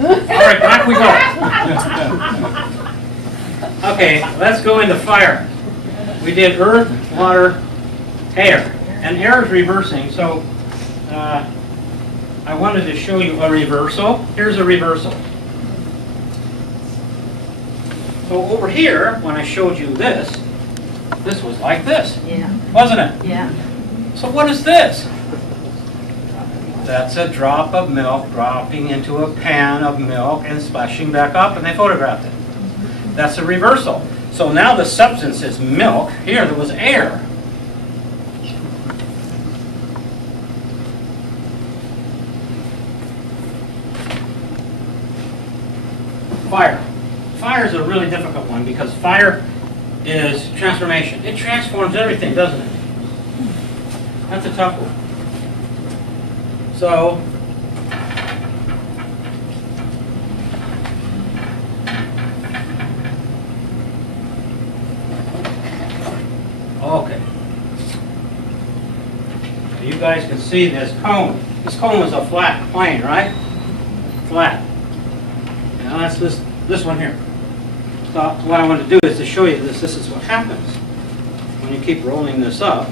All right, back we go. Okay, let's go into fire. We did earth, water, air. And air is reversing, so I wanted to show you a reversal. Here's a reversal. So over here, when I showed you this was like this, wasn't it? Yeah. So what is this? That's a drop of milk dropping into a pan of milk and splashing back up, and they photographed it. That's a reversal. So now the substance is milk. Here there was air. Fire. Fire is a really difficult one because fire is transformation. It transforms everything, doesn't it? That's a tough one. So, okay. So you guys can see this cone. This cone was a flat plane, right? Flat. Now that's this one here. So what I want to do is to show you this. This is what happens when you keep rolling this up.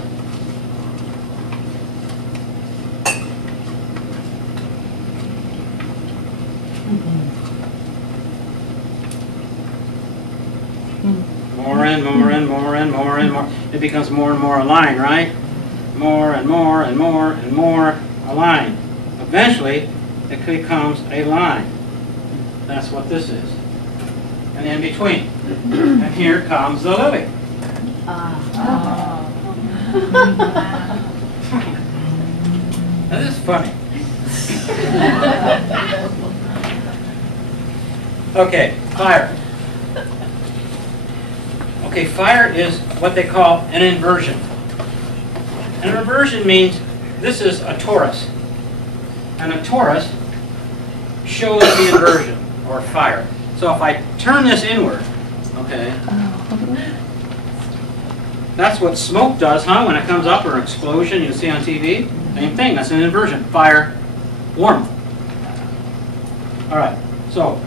More and more and more and more and more. It becomes more and more aligned, right? More and more and more and more aligned. Eventually, it becomes a line. That's what this is. And in between. And here comes the lily. That is funny. Okay, fire. Okay, fire is what they call an inversion. An inversion means this is a torus. And a torus shows the inversion or fire. So if I turn this inward, okay, that's what smoke does, huh? When it comes up, or an explosion you see on TV. Same thing, that's an inversion. Fire, warmth. All right, so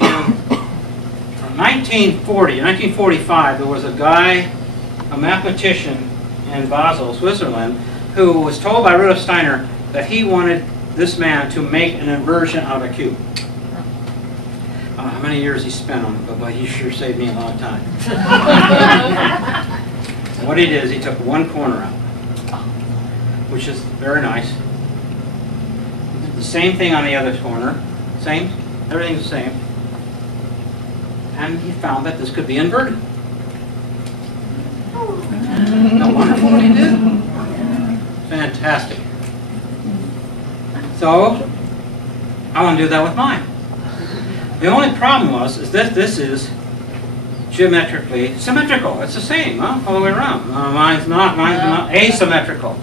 in 1945, there was a guy, a mathematician in Basel, Switzerland, who was told by Rudolf Steiner that he wanted this man to make an inversion out of a cube. How many years he spent on it, but he sure saved me a lot of time. What he did is he took one corner out, which is very nice. He did the same thing on the other corner, same, everything's the same. And he found that this could be inverted. Isn't that wonderful what he did? Fantastic. So, I want to do that with mine. The only problem is that this is geometrically symmetrical. It's the same, huh? All the way around. Mine's not asymmetrical.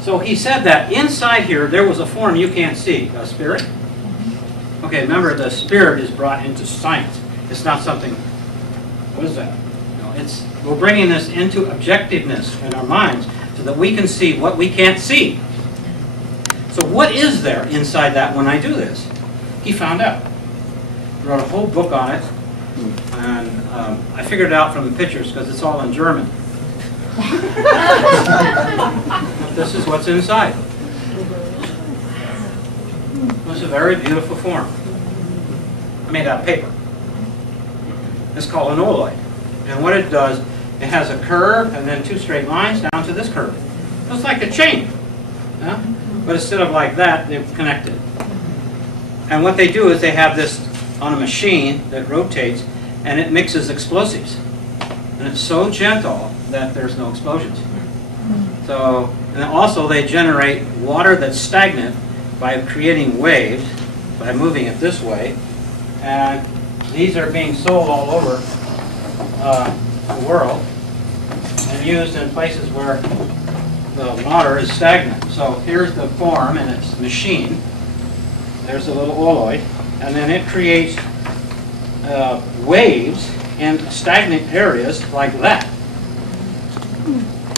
So he said that inside here there was a form you can't see, a spirit. Okay, remember the spirit is brought into science. It's not something, what is that? No, we're bringing this into objectiveness in our minds so that we can see what we can't see. So what is there inside that when I do this? He found out. He wrote a whole book on it, and I figured it out from the pictures because it's all in German. This is what's inside. It's a very beautiful form. Made out of paper. It's called an oloid. And what it does, it has a curve and then two straight lines down to this curve. It's like a chain. Yeah? But instead of like that, they're connected. And what they do is they have this on a machine that rotates, and it mixes explosives. And it's so gentle that there's no explosions. So, and also they generate water that's stagnant by creating waves, by moving it this way. And these are being sold all over the world and used in places where the water is stagnant. So here's the form and its machine. There's a little oloid, and then it creates waves in stagnant areas like that.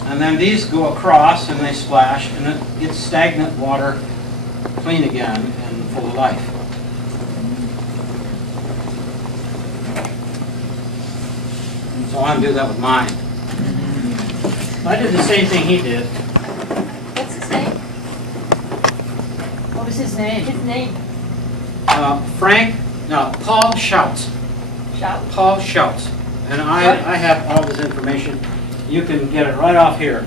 And then these go across and they splash, and it gets stagnant water clean again and full of life. So I want to do that with mine. I did the same thing he did. What's his name? What was his name? His name? Paul Schultz. Shout. Paul Schultz. And I have all this information. You can get it right off here.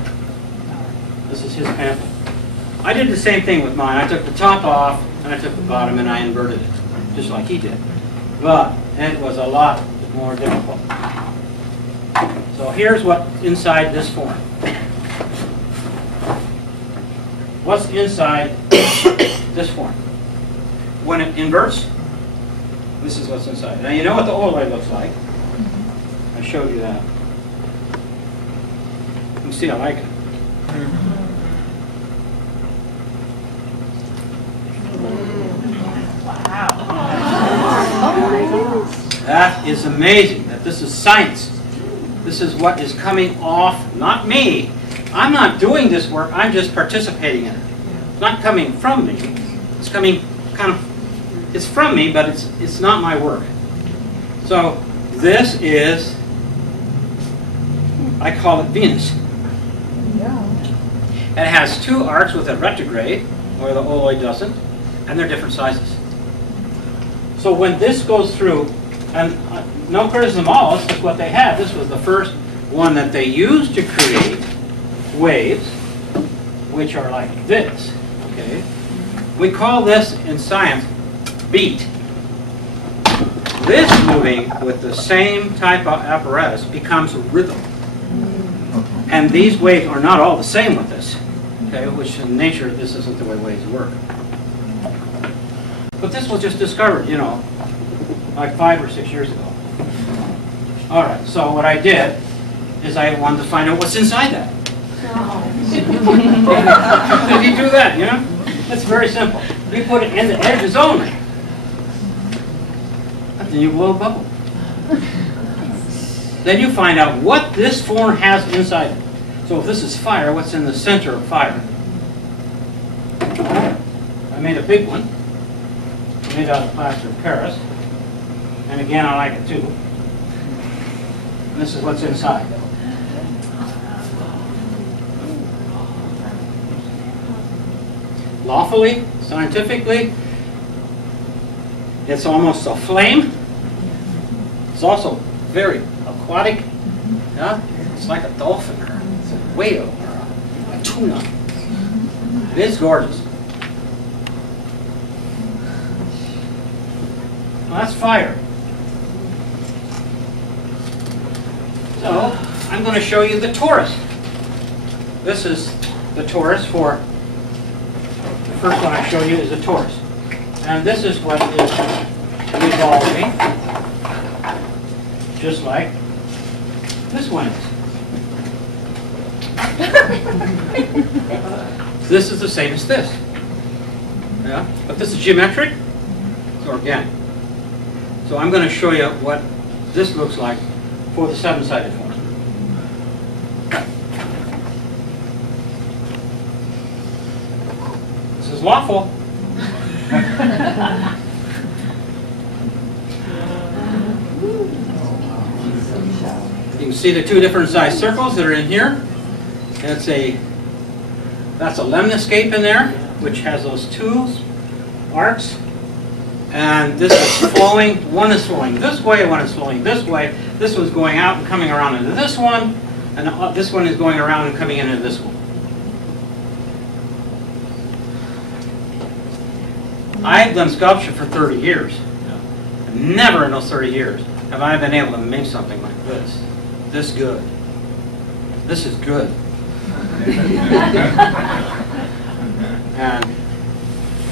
This is his pamphlet. I did the same thing with mine. I took the top off, and I took the bottom, and I inverted it, just like he did. But it was a lot more difficult. So here's what's inside this form. What's inside this form? When it inverts, this is what's inside. Now you know what the oloid looks like. I showed you that. You see I like it. Wow. That is amazing, that this is science. This is what is coming off, not me. I'm not doing this work, I'm just participating in it. It's not coming from me. It's coming it's from me, but it's not my work. So this is, I call it Venus. It has two arcs with a retrograde, where the oloid doesn't, and they're different sizes. So when this goes through, and no criticism of all, it's just what they had. This was the first one that they used to create waves, which are like this. Okay, we call this in science beat. This moving with the same type of apparatus becomes a rhythm. And these waves are not all the same with this. Okay, which in nature, this isn't the way waves work. But this was just discovered, you know, like 5 or 6 years ago. All right, so what I did is I wanted to find out what's inside that. Did he do that, you know? It's very simple. You put it in the edges only. And then you blow a bubble. Then you find out what this form has inside it. So if this is fire, what's in the center of fire? I made a big one. Made out of plaster of Paris. And again, I like it too. And this is what's inside. Lawfully, scientifically, it's almost a flame. It's also very aquatic. Yeah? It's like a dolphin or it's a whale or a tuna. It is gorgeous. Well, that's fire. So, I'm going to show you the torus. This is the torus for, the first one I show you is the torus. And this is what is revolving, just like this one is. This is the same as this. Yeah? But this is geometric, it's organic. So I'm going to show you what this looks like for the seven-sided form. This is lawful. You can see the two different sized circles that are in here. That's a lemniscape in there, which has those two arcs. And this is flowing. One is flowing this way, one is flowing this way. This one's going out and coming around into this one, and this one is going around and coming into this one. I've done sculpture for 30 years. Never in those 30 years have I been able to make something like this. This good. This is good. And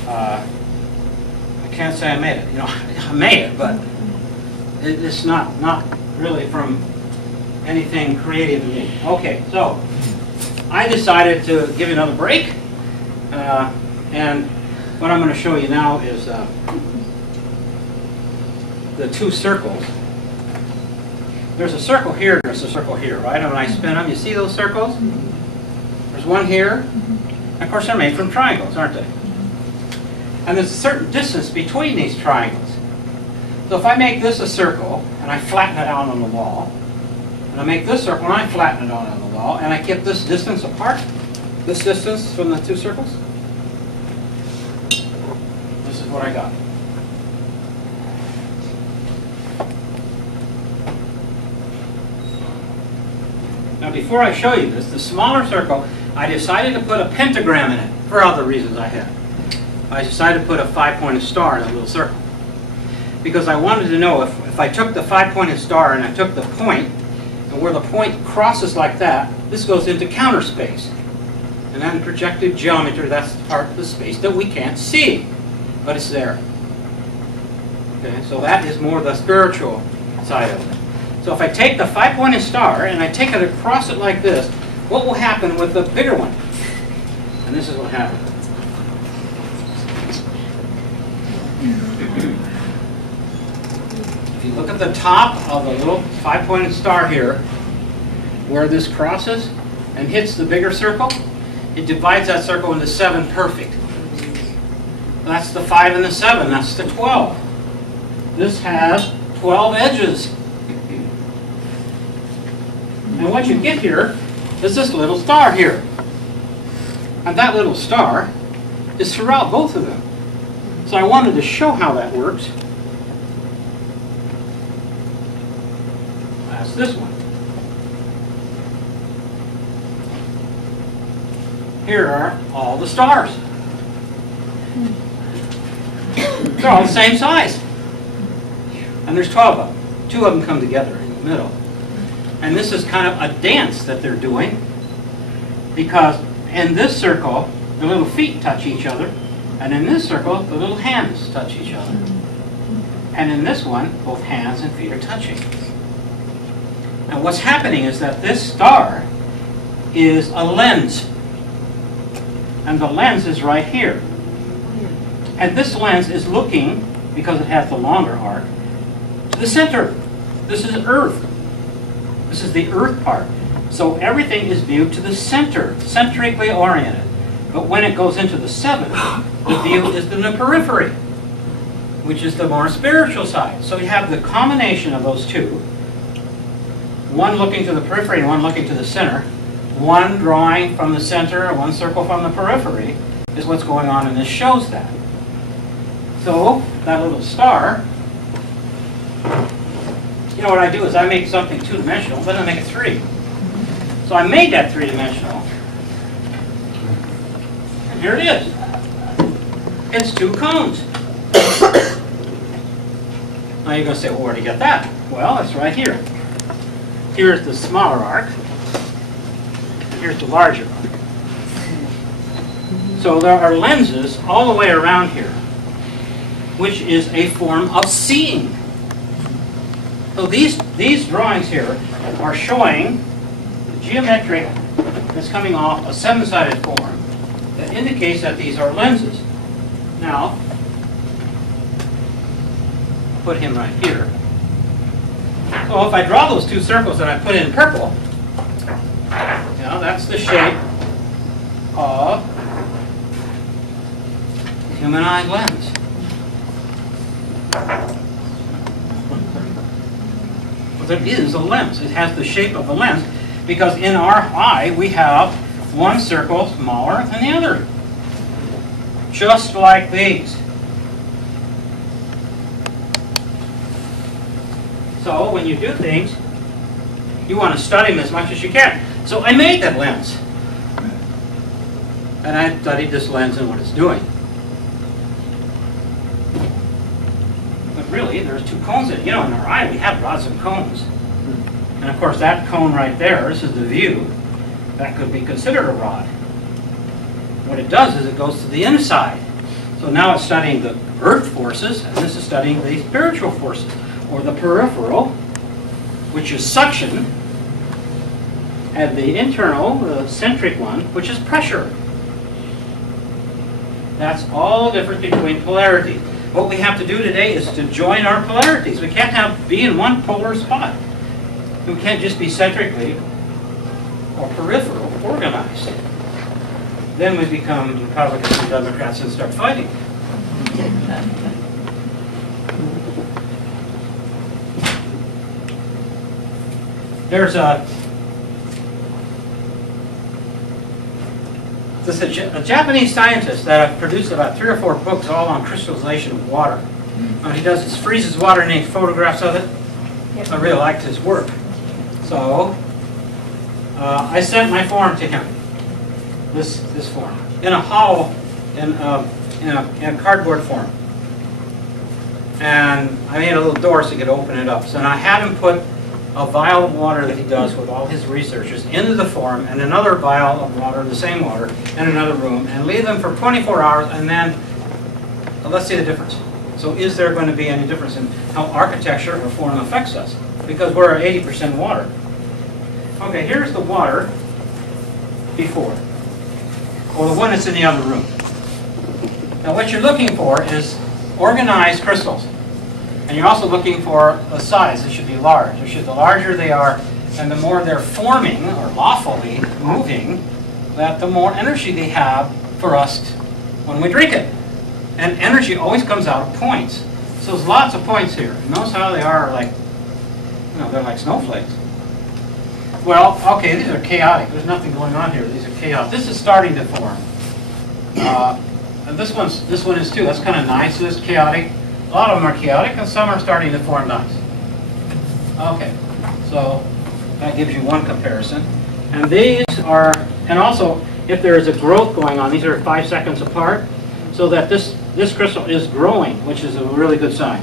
I can't say I made it. You know, I made it, but it's not really from anything creative in me. Okay, so I decided to give you another break, and what I'm going to show you now is the two circles. There's a circle here, and there's a circle here, right? And when I spin them, you see those circles? There's one here. And of course, they're made from triangles, aren't they? And there's a certain distance between these triangles. So if I make this a circle, and I flatten it out on the wall, and I make this circle, and I flatten it out on the wall, and I keep this distance apart, this distance from the two circles, this is what I got. Now before I show you this, the smaller circle, I decided to put a pentagram in it, for other reasons I had. I decided to put a 5-pointed star in a little circle. Because I wanted to know if I took the 5-pointed star and I took the point, and where the point crosses like that, this goes into counter space. And then projected geometry, that's the part of the space that we can't see, but it's there. Okay, so that is more the spiritual side of it. So if I take the 5-pointed star and I take it across it like this, what will happen with the bigger one? And this is what happens. If you look at the top of the little 5-pointed star here, where this crosses and hits the bigger circle, it divides that circle into 7 perfect. That's the 5 and the 7, that's the 12. This has 12 edges. And what you get here is this little star here. And that little star is throughout both of them. So I wanted to show how that works. That's this one. Here are all the stars. They're all the same size. And there's 12 of them. 2 of them come together in the middle. And this is kind of a dance that they're doing, because in this circle, the little feet touch each other, and in this circle, the little hands touch each other. And in this one, both hands and feet are touching. And what's happening is that this star is a lens. And the lens is right here. And this lens is looking, because it has the longer arc, to the center. This is Earth. This is the Earth part. So everything is viewed to the center, centrically oriented. But when it goes into the seventh, the view is in the periphery, which is the more spiritual side. So you have the combination of those two, one looking to the periphery and one looking to the center, one drawing from the center and one circle from the periphery, is what's going on, and this shows that. So that little star, you know what I do is I make something two-dimensional, then I make it three. So I made that three-dimensional, and here it is. It's two cones. Now you're going to say, well, where do you get that? Well, it's right here. Here's the smaller arc. Here's the larger arc. So there are lenses all the way around here, which is a form of seeing. So these drawings here are showing the geometric that's coming off a seven-sided form that indicates that these are lenses. Now, I'll put him right here. So if I draw those two circles that I put in purple, you know, that's the shape of the human eye lens. Well, it is a lens. It has the shape of a lens because in our eye we have one circle smaller than the other. Just like these. So when you do things, you want to study them as much as you can. So I made that lens. And I studied this lens and what it's doing. But really, there's two cones in it. You know, in our eye, we have rods and cones. And of course, that cone right there, this is the view, that could be considered a rod. What it does is it goes to the inside. So now it's studying the earth forces, and this is studying the spiritual forces, or the peripheral, which is suction, and the internal, the centric one, which is pressure. That's all the difference between polarities. What we have to do today is to join our polarities. We can't be in one polar spot. We can't just be centrically or peripheral organized. Then we become Republicans and Democrats and start fighting. There's a Japanese scientist that produced about 3 or 4 books all on crystallization of water. What he does is freezes water and he photographs of it. I really liked his work. So I sent my form to him. This form in a hollow, in a cardboard form, and I made a little door so he could open it up. So now I had him put a vial of water that he does with all his researchers into the form, and another vial of water, the same water, in another room, and leave them for 24 hours, and then let's see the difference. So is there going to be any difference in how architecture or form affects us? Because we're 80% water. Okay, here's the water before, or the one that's in the other room. Now what you're looking for is organized crystals. And you're also looking for the size. They should be large. The larger they are, and the more they're forming or lawfully moving, that the more energy they have for us when we drink it. And energy always comes out of points. So there's lots of points here. Notice how they are like, you know, they're like snowflakes. Well, okay, these are chaotic. There's nothing going on here. These are chaotic. This is starting to form. And this one is too. That's kind of nice. This is chaotic. A lot of them are chaotic, and some are starting to form nice. Okay, so that gives you one comparison. And these are, and also, if there is a growth going on, these are 5 seconds apart, so that this crystal is growing, which is a really good sign.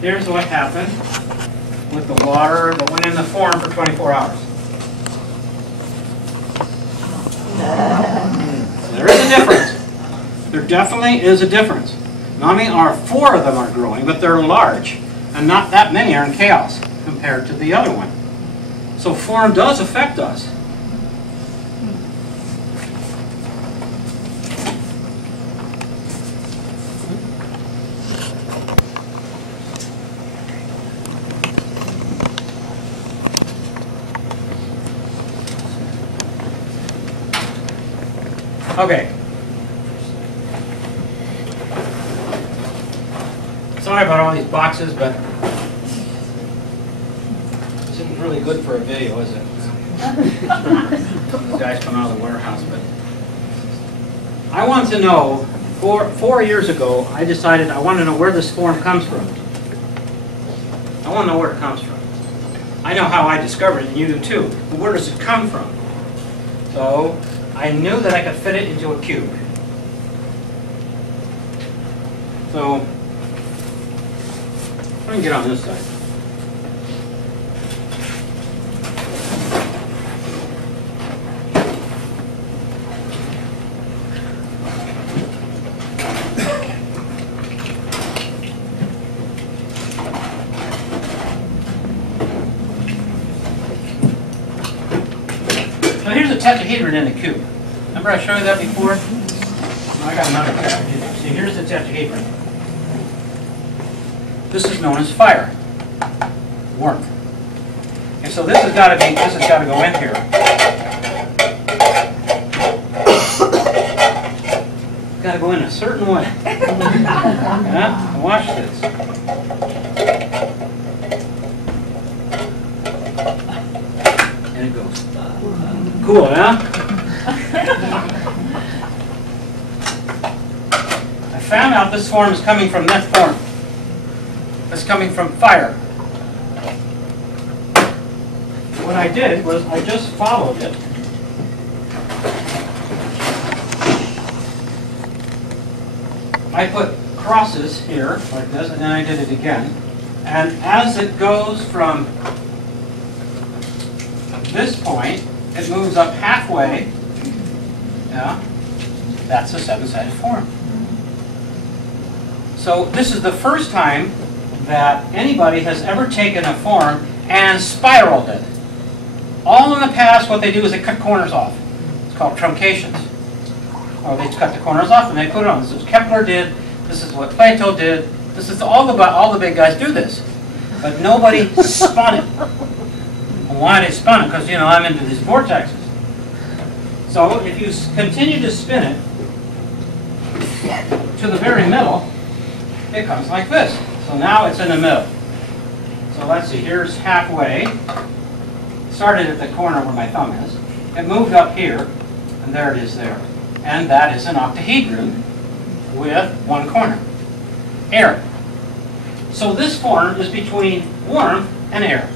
Here's what happened with the water that went in the form for 24 hours. There is a difference. There definitely is a difference. Not only are 4 of them are growing, but they're large, and not that many are in chaos compared to the other one. So form does affect us. Okay. Sorry about all these boxes, but this isn't really good for a video, is it? These guys come out of the warehouse, but I want to know, 4 years ago, I decided I want to know where this form comes from. I want to know where it comes from. I know how I discovered it, and you do too, but where does it come from? So I knew that I could fit it into a cube. So let me get on this side. So here's a tetrahedron in a cube. Remember I showed you that before? No, I got another tetrahedron. See, here's the tetrahedron. This is known as fire, warmth. And so this has got to go in here. It's got to go in a certain way. Yeah? And watch this. And it goes. Cool, huh? I found out this form is coming from that form. It's coming from fire. What I did was I just followed it. I put crosses here, like this, and then I did it again. And as it goes from this point, it moves up halfway. Yeah, that's a seven-sided form. So this is the first time that anybody has ever taken a form and spiraled it. All in the past, what they do is they cut corners off. It's called truncations. Or they cut the corners off and they put it on. This is what Kepler did. This is what Plato did. This is all the big guys do this. But nobody spun it. And why they spun it? Because, you know, I'm into these vortexes. So if you continue to spin it to the very middle, it comes like this. So now it's in the middle. So let's see, here's halfway. Started at the corner where my thumb is. It moved up here, and there it is there. And that is an octahedron with one corner. Air. So this form is between warmth and air.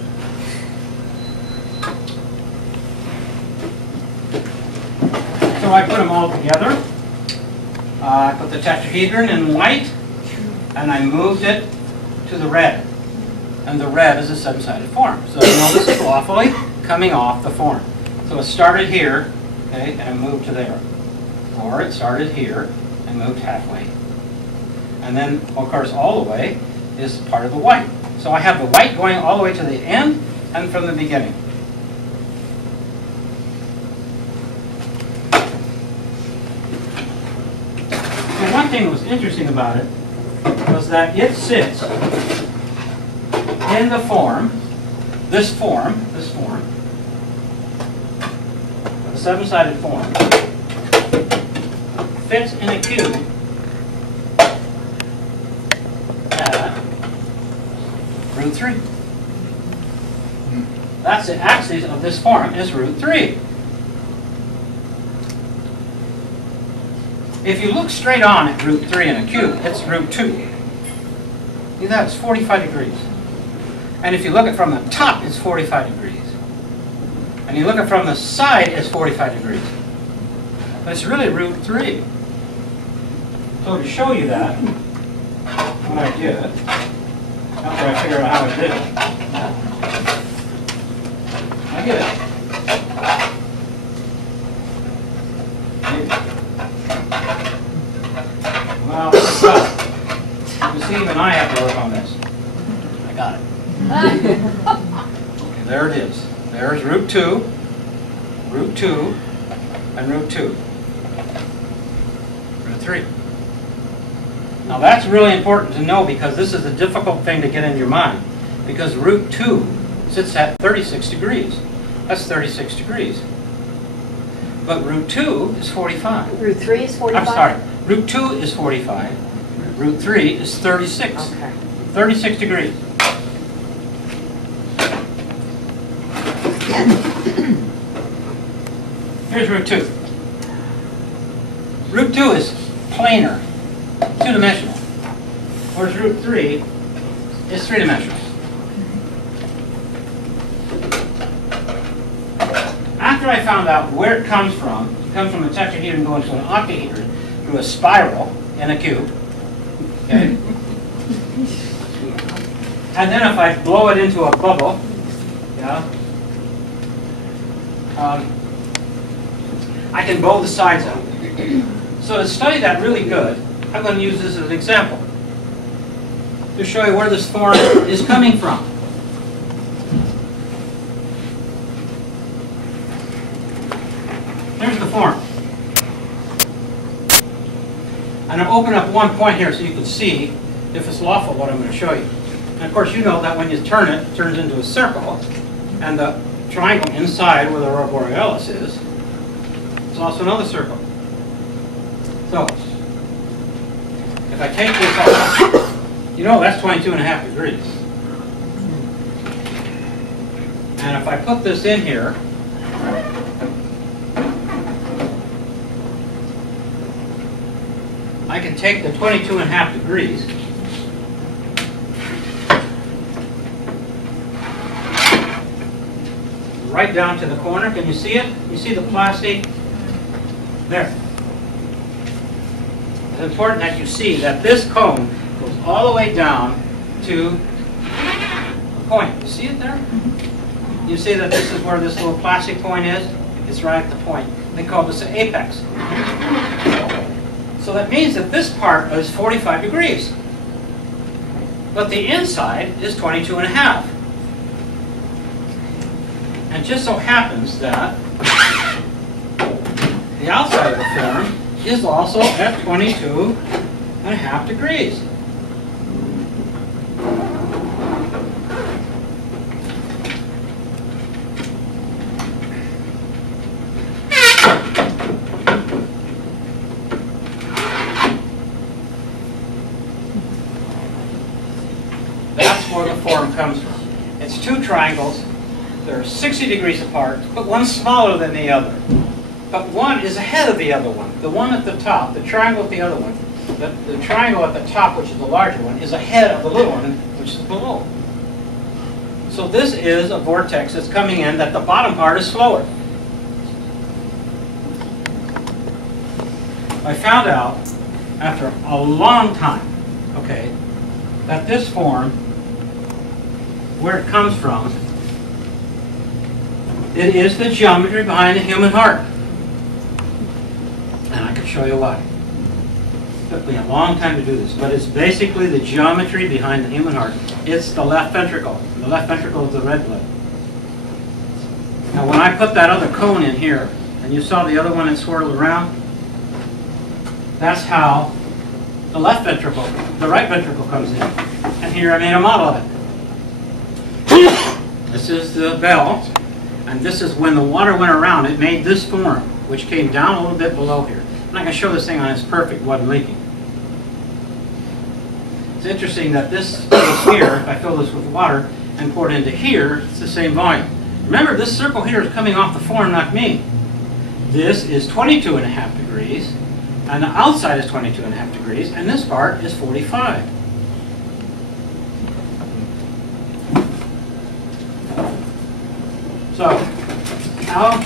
So I put them all together. I put the tetrahedron in white, and I moved it to the red. And the red is a seven-sided form. So you know this is lawfully coming off the form. So it started here, okay, and moved to there. Or it started here and moved halfway. And then, of course, all the way is part of the white. So I have the white going all the way to the end and from the beginning. So one thing that was interesting about it was that it sits in the form, this form, the seven-sided form, fits in a cube at root 3. That's the axis of this form, is root 3. If you look straight on at root 3 in a cube, it's root 2. See that? It's 45 degrees. And if you look at from the top, it's 45 degrees. And you look at from the side, it's 45 degrees. But it's really root 3. So to show you that, what I did, after I figured out how I did it, I get it. Well, you see, even I have to work on this. I got it. Okay, there it is. There's root 2, and root 2. Root 3. Now that's really important to know because this is a difficult thing to get in your mind. Because root 2 sits at 36 degrees. That's 36 degrees. But root 2 is 45. Root 3 is 45? I'm sorry. Root 2 is 45. Root 3 is 36. Okay. 36 degrees. Here's root 2. Root 2 is planar, two-dimensional, whereas root 3 is three-dimensional. After I found out where it comes from a tetrahedron going to an octahedron through a spiral in a cube. Okay? And then if I blow it into a bubble, yeah, I can bow the sides out. So to study that really good, I'm going to use this as an example to show you where this form is coming from. There's the form. And I'll open up one point here so you can see if it's lawful what I'm going to show you. And of course you know that when you turn it, it turns into a circle, and the triangle inside where the aurora borealis is also another circle. So, if I take this off, you know that's 22.5 degrees. And if I put this in here, I can take the 22.5 degrees right down to the corner. Can you see it? You see the plastic? There. It's important that you see that this cone goes all the way down to the point. You see it there? You see that this is where this little plastic point is? It's right at the point. They call this the apex. So that means that this part is 45 degrees. But the inside is 22.5. And it just so happens that the outside of the form is also at 22.5 degrees. That's where the form comes from. It's two triangles. They're 60 degrees apart, but one's smaller than the other. But one is ahead of the other one. The one at the top, the triangle at the other one, the triangle at the top, which is the larger one, is ahead of the little one, which is below. So this is a vortex that's coming in that the bottom part is slower. I found out after a long time, okay, that this form, where it comes from, it is the geometry behind the human heart. And I can show you why. It took me a long time to do this, but it's basically the geometry behind the human heart. It's the left ventricle. The left ventricle is the red blood. Now when I put that other cone in here, and you saw the other one that swirled around, that's how the left ventricle, the right ventricle comes in. And here I made a model of it. This is the bell, and this is when the water went around, it made this form, which came down a little bit below here. I'm not going to show this thing on its perfect, wasn't leaking. It's interesting that this space here, if I fill this with water and pour it into here, it's the same volume. Remember, this circle here is coming off the form, not me. This is 22.5 degrees, and the outside is 22.5 degrees, and this part is 45. So, how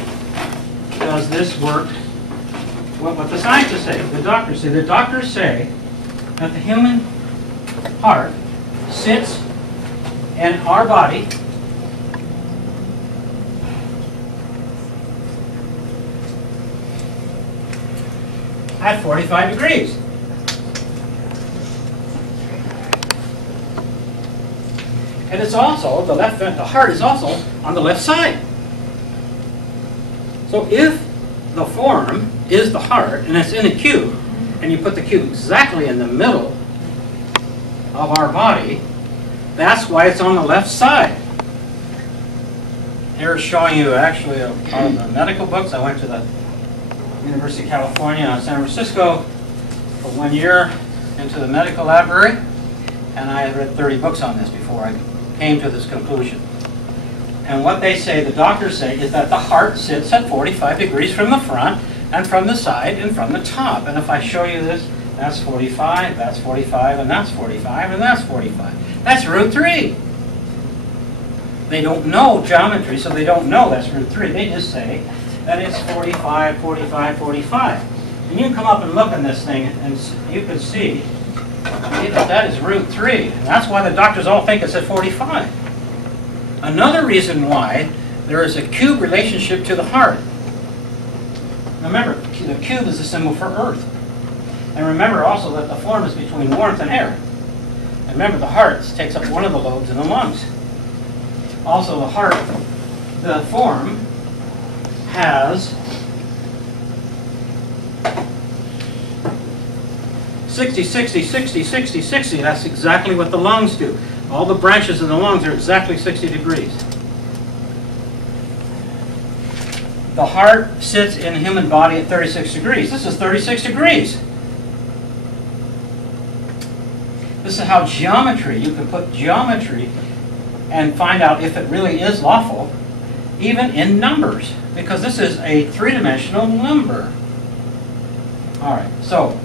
does this work? What the scientists say, the doctors say. The doctors say that the human heart sits in our body at 45 degrees. And it's also, the heart is also on the left side. So if the form is the heart, and it's in a cube, and you put the cube exactly in the middle of our body, that's why it's on the left side. Here's showing you actually out of the medical books. I went to the University of California, San Francisco, for 1 year into the medical library, and I had read 30 books on this before I came to this conclusion. And what they say, the doctors say, is that the heart sits at 45 degrees from the front and from the side and from the top. And if I show you this, that's 45, that's 45, and that's 45, and that's 45. That's root 3. They don't know geometry, so they don't know that's root 3. They just say that it's 45, 45, 45. And you can come up and look in this thing, and you can see that that is root 3. And that's why the doctors all think it's at 45. Another reason why there is a cube relationship to the heart. Remember, the cube is a symbol for earth. And remember also that the form is between warmth and air. And remember, the heart takes up one of the lobes in the lungs. Also, the heart, the form has 60, 60, 60, 60, 60. That's exactly what the lungs do. All the branches in the lungs are exactly 60 degrees. The heart sits in a human body at 36 degrees. This is 36 degrees. This is how geometry, you can put geometry and find out if it really is lawful, even in numbers, because this is a three-dimensional number. All right, so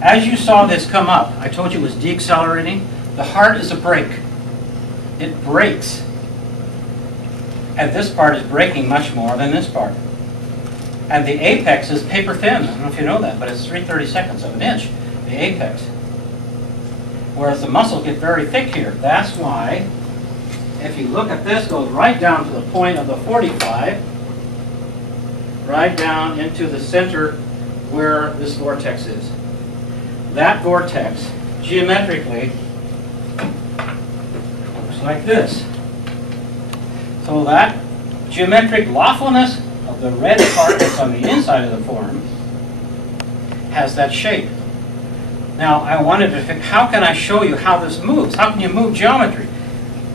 as you saw this come up, I told you it was deaccelerating. The heart is a brake. It brakes. And this part is braking much more than this part. And the apex is paper thin. I don't know if you know that, but it's 3/32 of an inch, the apex. Whereas the muscles get very thick here. That's why, if you look at this, it goes right down to the point of the 45, right down into the center where this vortex is. That vortex, geometrically, looks like this. So that geometric lawfulness of the red part that's on the inside of the form has that shape. Now, I wanted to think, how can I show you how this moves? How can you move geometry?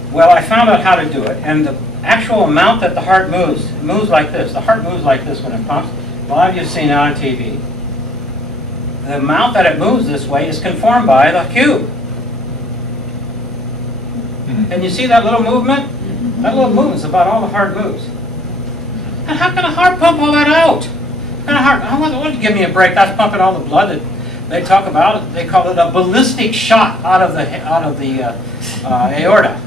Well, I found out how to do it, and the actual amount that the heart moves, it moves like this. The heart moves like this when it pumps. A lot of you have seen it on TV. The amount that it moves this way is conformed by the cube. Can you see that little movement? That little movement is about all the heart moves. And how can a heart pump all that out? How can a heart, give me a break, that's pumping all the blood that they talk about. They call it a ballistic shot out of the aorta,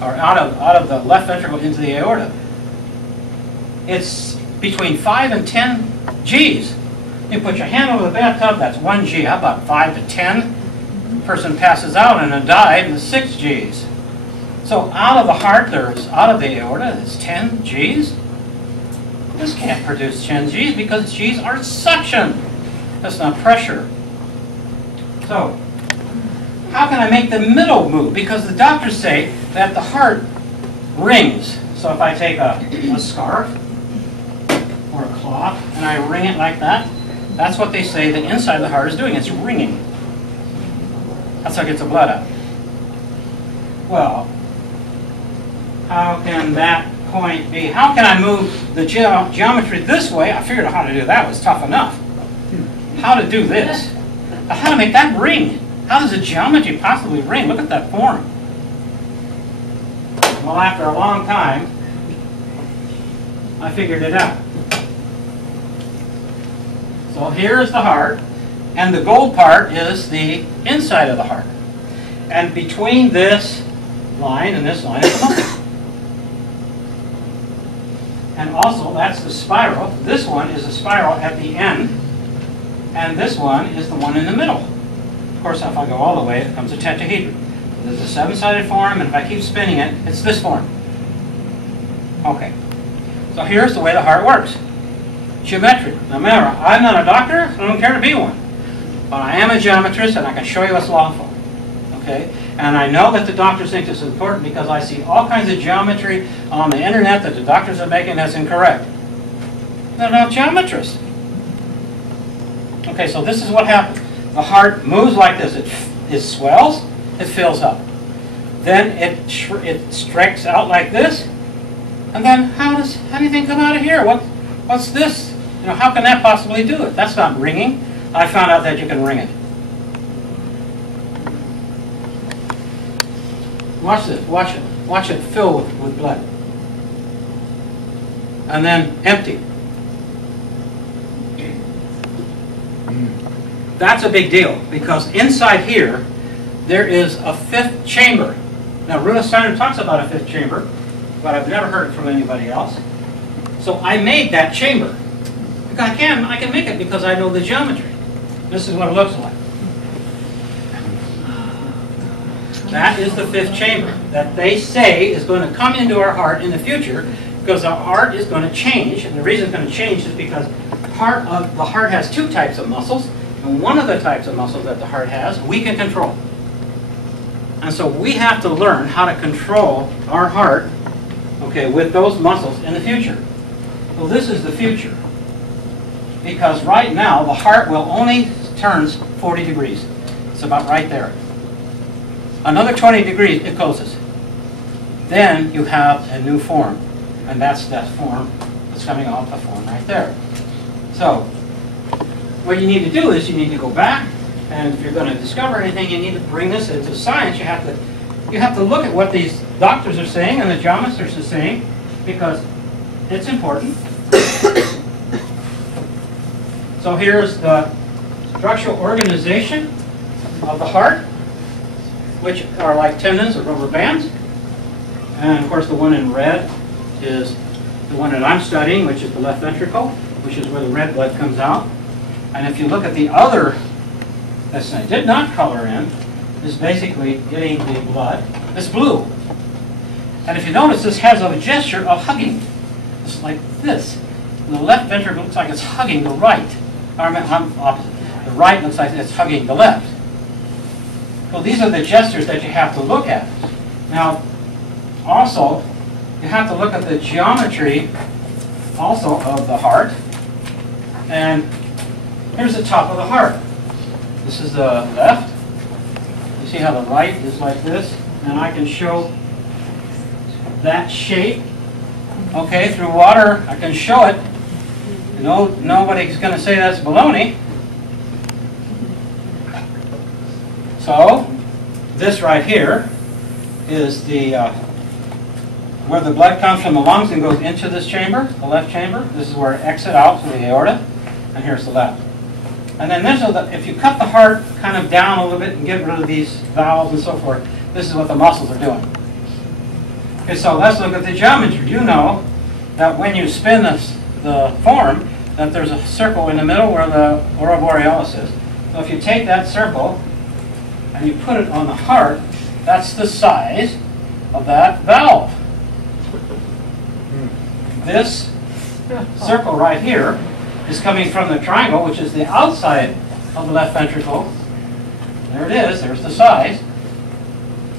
or out of the left ventricle into the aorta. It's between 5 and 10 Gs. You put your hand over the bathtub, that's 1 G. How about 5 to 10? Person passes out and died, and it's 6 Gs. So out of the heart, out of the aorta, it's 10 Gs. This can't produce 10 Gs because Gs are suction. That's not pressure. So, how can I make the middle move? Because the doctors say that the heart rings. So if I take a scarf or a cloth and I wring it like that, that's what they say the inside of the heart is doing. It's ringing. That's how it gets the blood out. Well, how can that point be? How can I move the geometry this way? I figured out how to do that. It was tough enough. How to do this? How to make that ring? How does the geometry possibly ring? Look at that form. Well, after a long time, I figured it out. So here's the heart, and the gold part is the inside of the heart. And between this line and this line is the muscle. And also, that's the spiral. This one is a spiral at the end, and this one is the one in the middle. Of course, if I go all the way, it becomes a tetrahedron. There's a seven-sided form, and if I keep spinning it, it's this form. Okay. So here's the way the heart works. Geometry. Now remember, I'm not a doctor, so I don't care to be one. But I am a geometrist, and I can show you what's lawful. Okay? And I know that the doctors think this is important because I see all kinds of geometry on the internet that the doctors are making that's incorrect. They're not geometrists. Okay, so this is what happens. The heart moves like this. It swells, it fills up. Then it stretches out like this. And then how does anything come out of here? What's this You know, how can that possibly do it? That's not ringing. I found out that you can ring it. Watch this. Watch it. Watch it fill with blood. And then empty. That's a big deal, because inside here there is a fifth chamber. Now, Rudolf Steiner talks about a fifth chamber, but I've never heard it from anybody else. So I made that chamber. I can make it because I know the geometry. This is what it looks like. That is the fifth chamber that they say is going to come into our heart in the future, because our heart is going to change. And the reason it's going to change is because the heart has two types of muscles, and one of the types of muscles that the heart has, we can control. And so we have to learn how to control our heart, okay, with those muscles in the future. Well, this is the future. Because right now, the heart will only turns 40 degrees. It's about right there. Another 20 degrees, it closes. Then you have a new form. And that's that form that's coming off the form right there. So, what you need to do is you need to go back, and if you're going to discover anything, you need to bring this into science. You have to look at what these doctors are saying and the geometrists are saying, because it's important. So here's the structural organization of the heart, which are like tendons or rubber bands. And of course the one in red is the one that I'm studying, which is the left ventricle, which is where the red blood comes out. And if you look at the other, that I did not color in, is basically getting the blood. It's blue. And if you notice, this has a gesture of hugging. It's like this. And the left ventricle looks like it's hugging the right. I'm opposite. The right looks like it's hugging the left. Well, these are the gestures that you have to look at. Now, also, you have to look at the geometry also of the heart. And here's the top of the heart. This is the left. You see how the right is like this? And I can show that shape, okay, through water. I can show it. You know, nobody's going to say that's baloney. So, this right here is the where the blood comes from the lungs and goes into this chamber, the left chamber. This is where it exits out through the aorta, and here's the left. And then this is if you cut the heart kind of down a little bit and get rid of these valves and so forth, this is what the muscles are doing. Okay, so let's look at the geometry. You know that when you spin the form, that there's a circle in the middle where the aurora borealis is. So if you take that circle and you put it on the heart, that's the size of that valve. This circle right here is coming from the triangle, which is the outside of the left ventricle. There it is, there's the size.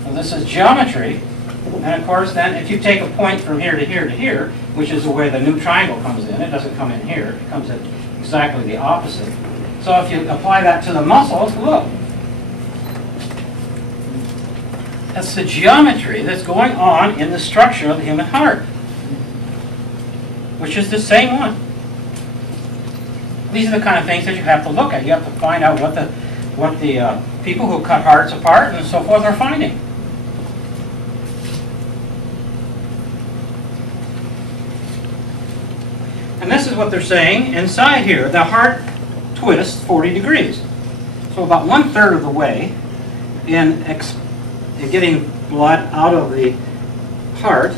So this is geometry. And of course then, if you take a point from here to here to here, which is the way the new triangle comes in, it doesn't come in here, it comes in exactly the opposite. So if you apply that to the muscles, look. That's the geometry that's going on in the structure of the human heart, which is the same one. These are the kind of things that you have to look at. You have to find out what the people who cut hearts apart and so forth are finding. And this is what they're saying inside here. The heart twists 40 degrees. So about 1/3 of the way in getting blood out of the heart,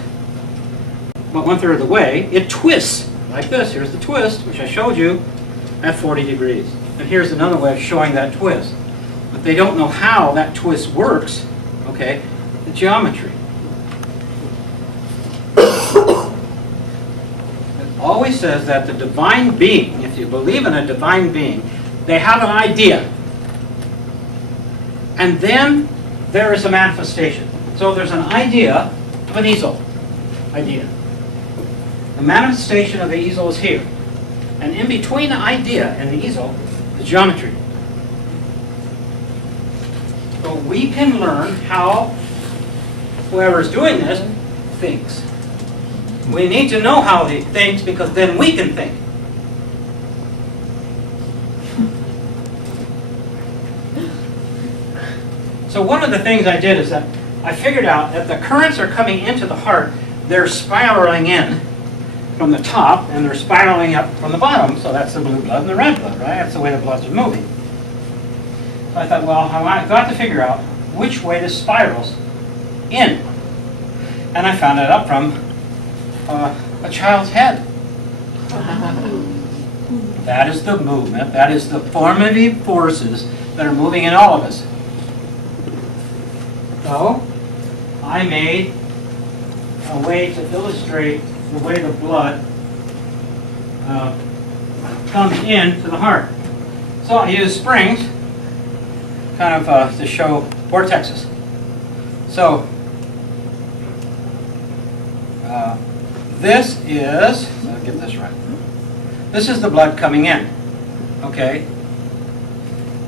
about 1/3 of the way, it twists like this. Here's the twist, which I showed you, at 40 degrees. And here's another way of showing that twist. But they don't know how that twist works, okay, the geometry. It always says that the divine being, if you believe in a divine being, they have an idea. And then there is a manifestation. So there's an idea of an easel. Idea. The manifestation of the easel is here. And in between the idea and the easel, the geometry. So we can learn how whoever is doing this thinks. We need to know how he thinks, because then we can think. So one of the things I did is that I figured out that the currents are coming into the heart, they're spiraling in from the top and they're spiraling up from the bottom. So that's the blue blood and the red blood, right? That's the way the bloods are moving. So I thought, well, I've got to figure out which way this spirals in. And I found it up from a child's head. That is the movement, that is the formative forces that are moving in all of us. So, I made a way to illustrate the way the blood comes into the heart. So I use springs kind of to show vortexes. So, this is, I'll get this right. This is the blood coming in, okay?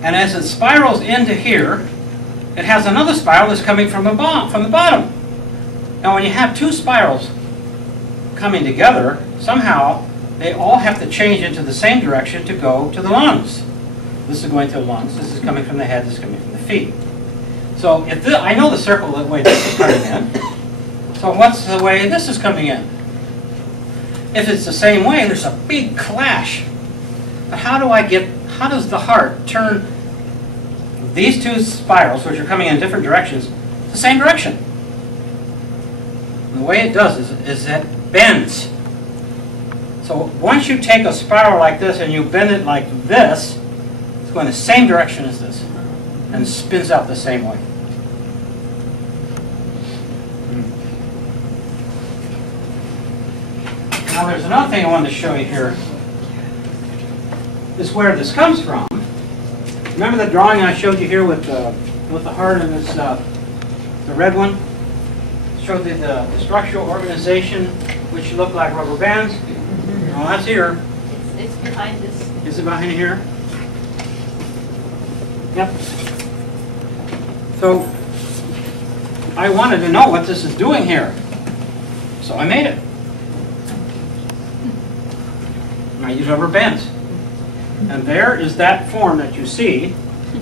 And as it spirals into here, it has another spiral that's coming from the bottom. Now when you have two spirals coming together, somehow they all have to change into the same direction to go to the lungs. This is going to the lungs, this is coming from the head, this is coming from the feet. So if I know the circle the way this is coming in, so what's the way this is coming in? If it's the same way, there's a big clash. But how does the heart turn these two spirals, which are coming in different directions, the same direction? And the way it does is it bends. So once you take a spiral like this and you bend it like this, it's going the same direction as this and spins out the same way. Now there's another thing I wanted to show you here. Is where this comes from. Remember the drawing I showed you here with the heart and this, the red one? Showed the structural organization, which looked like rubber bands. Well, that's here. It's behind this. Is it behind here? Yep. So I wanted to know what this is doing here. So I made it. I use rubber bands. And there is that form that you see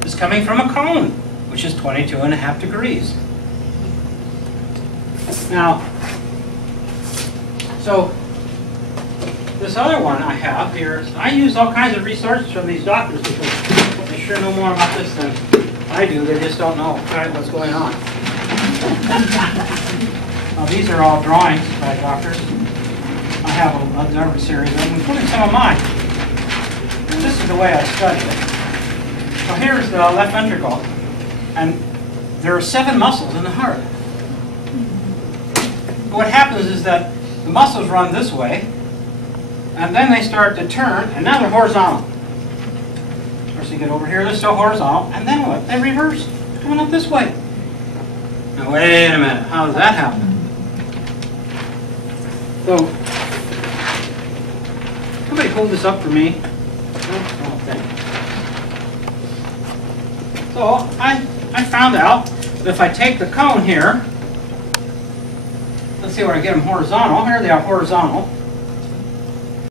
is coming from a cone, which is 22.5 degrees. Now, so this other one I have here, I use all kinds of resources from these doctors because they sure know more about this than I do. They just don't know quite what's going on. Now, these are all drawings by doctors. I have another series of them, including some of mine. And this is the way I study it. So here's the left ventricle, and there are 7 muscles in the heart. What happens is that the muscles run this way, and then they start to turn, and now they're horizontal. Of course, you get over here, they're still horizontal, and then what? They reverse, coming up this way. Now, wait a minute, how does that happen? So, somebody hold this up for me. Okay. So, I found out that if I take the cone here, let's see where I get them horizontal. Here they are horizontal.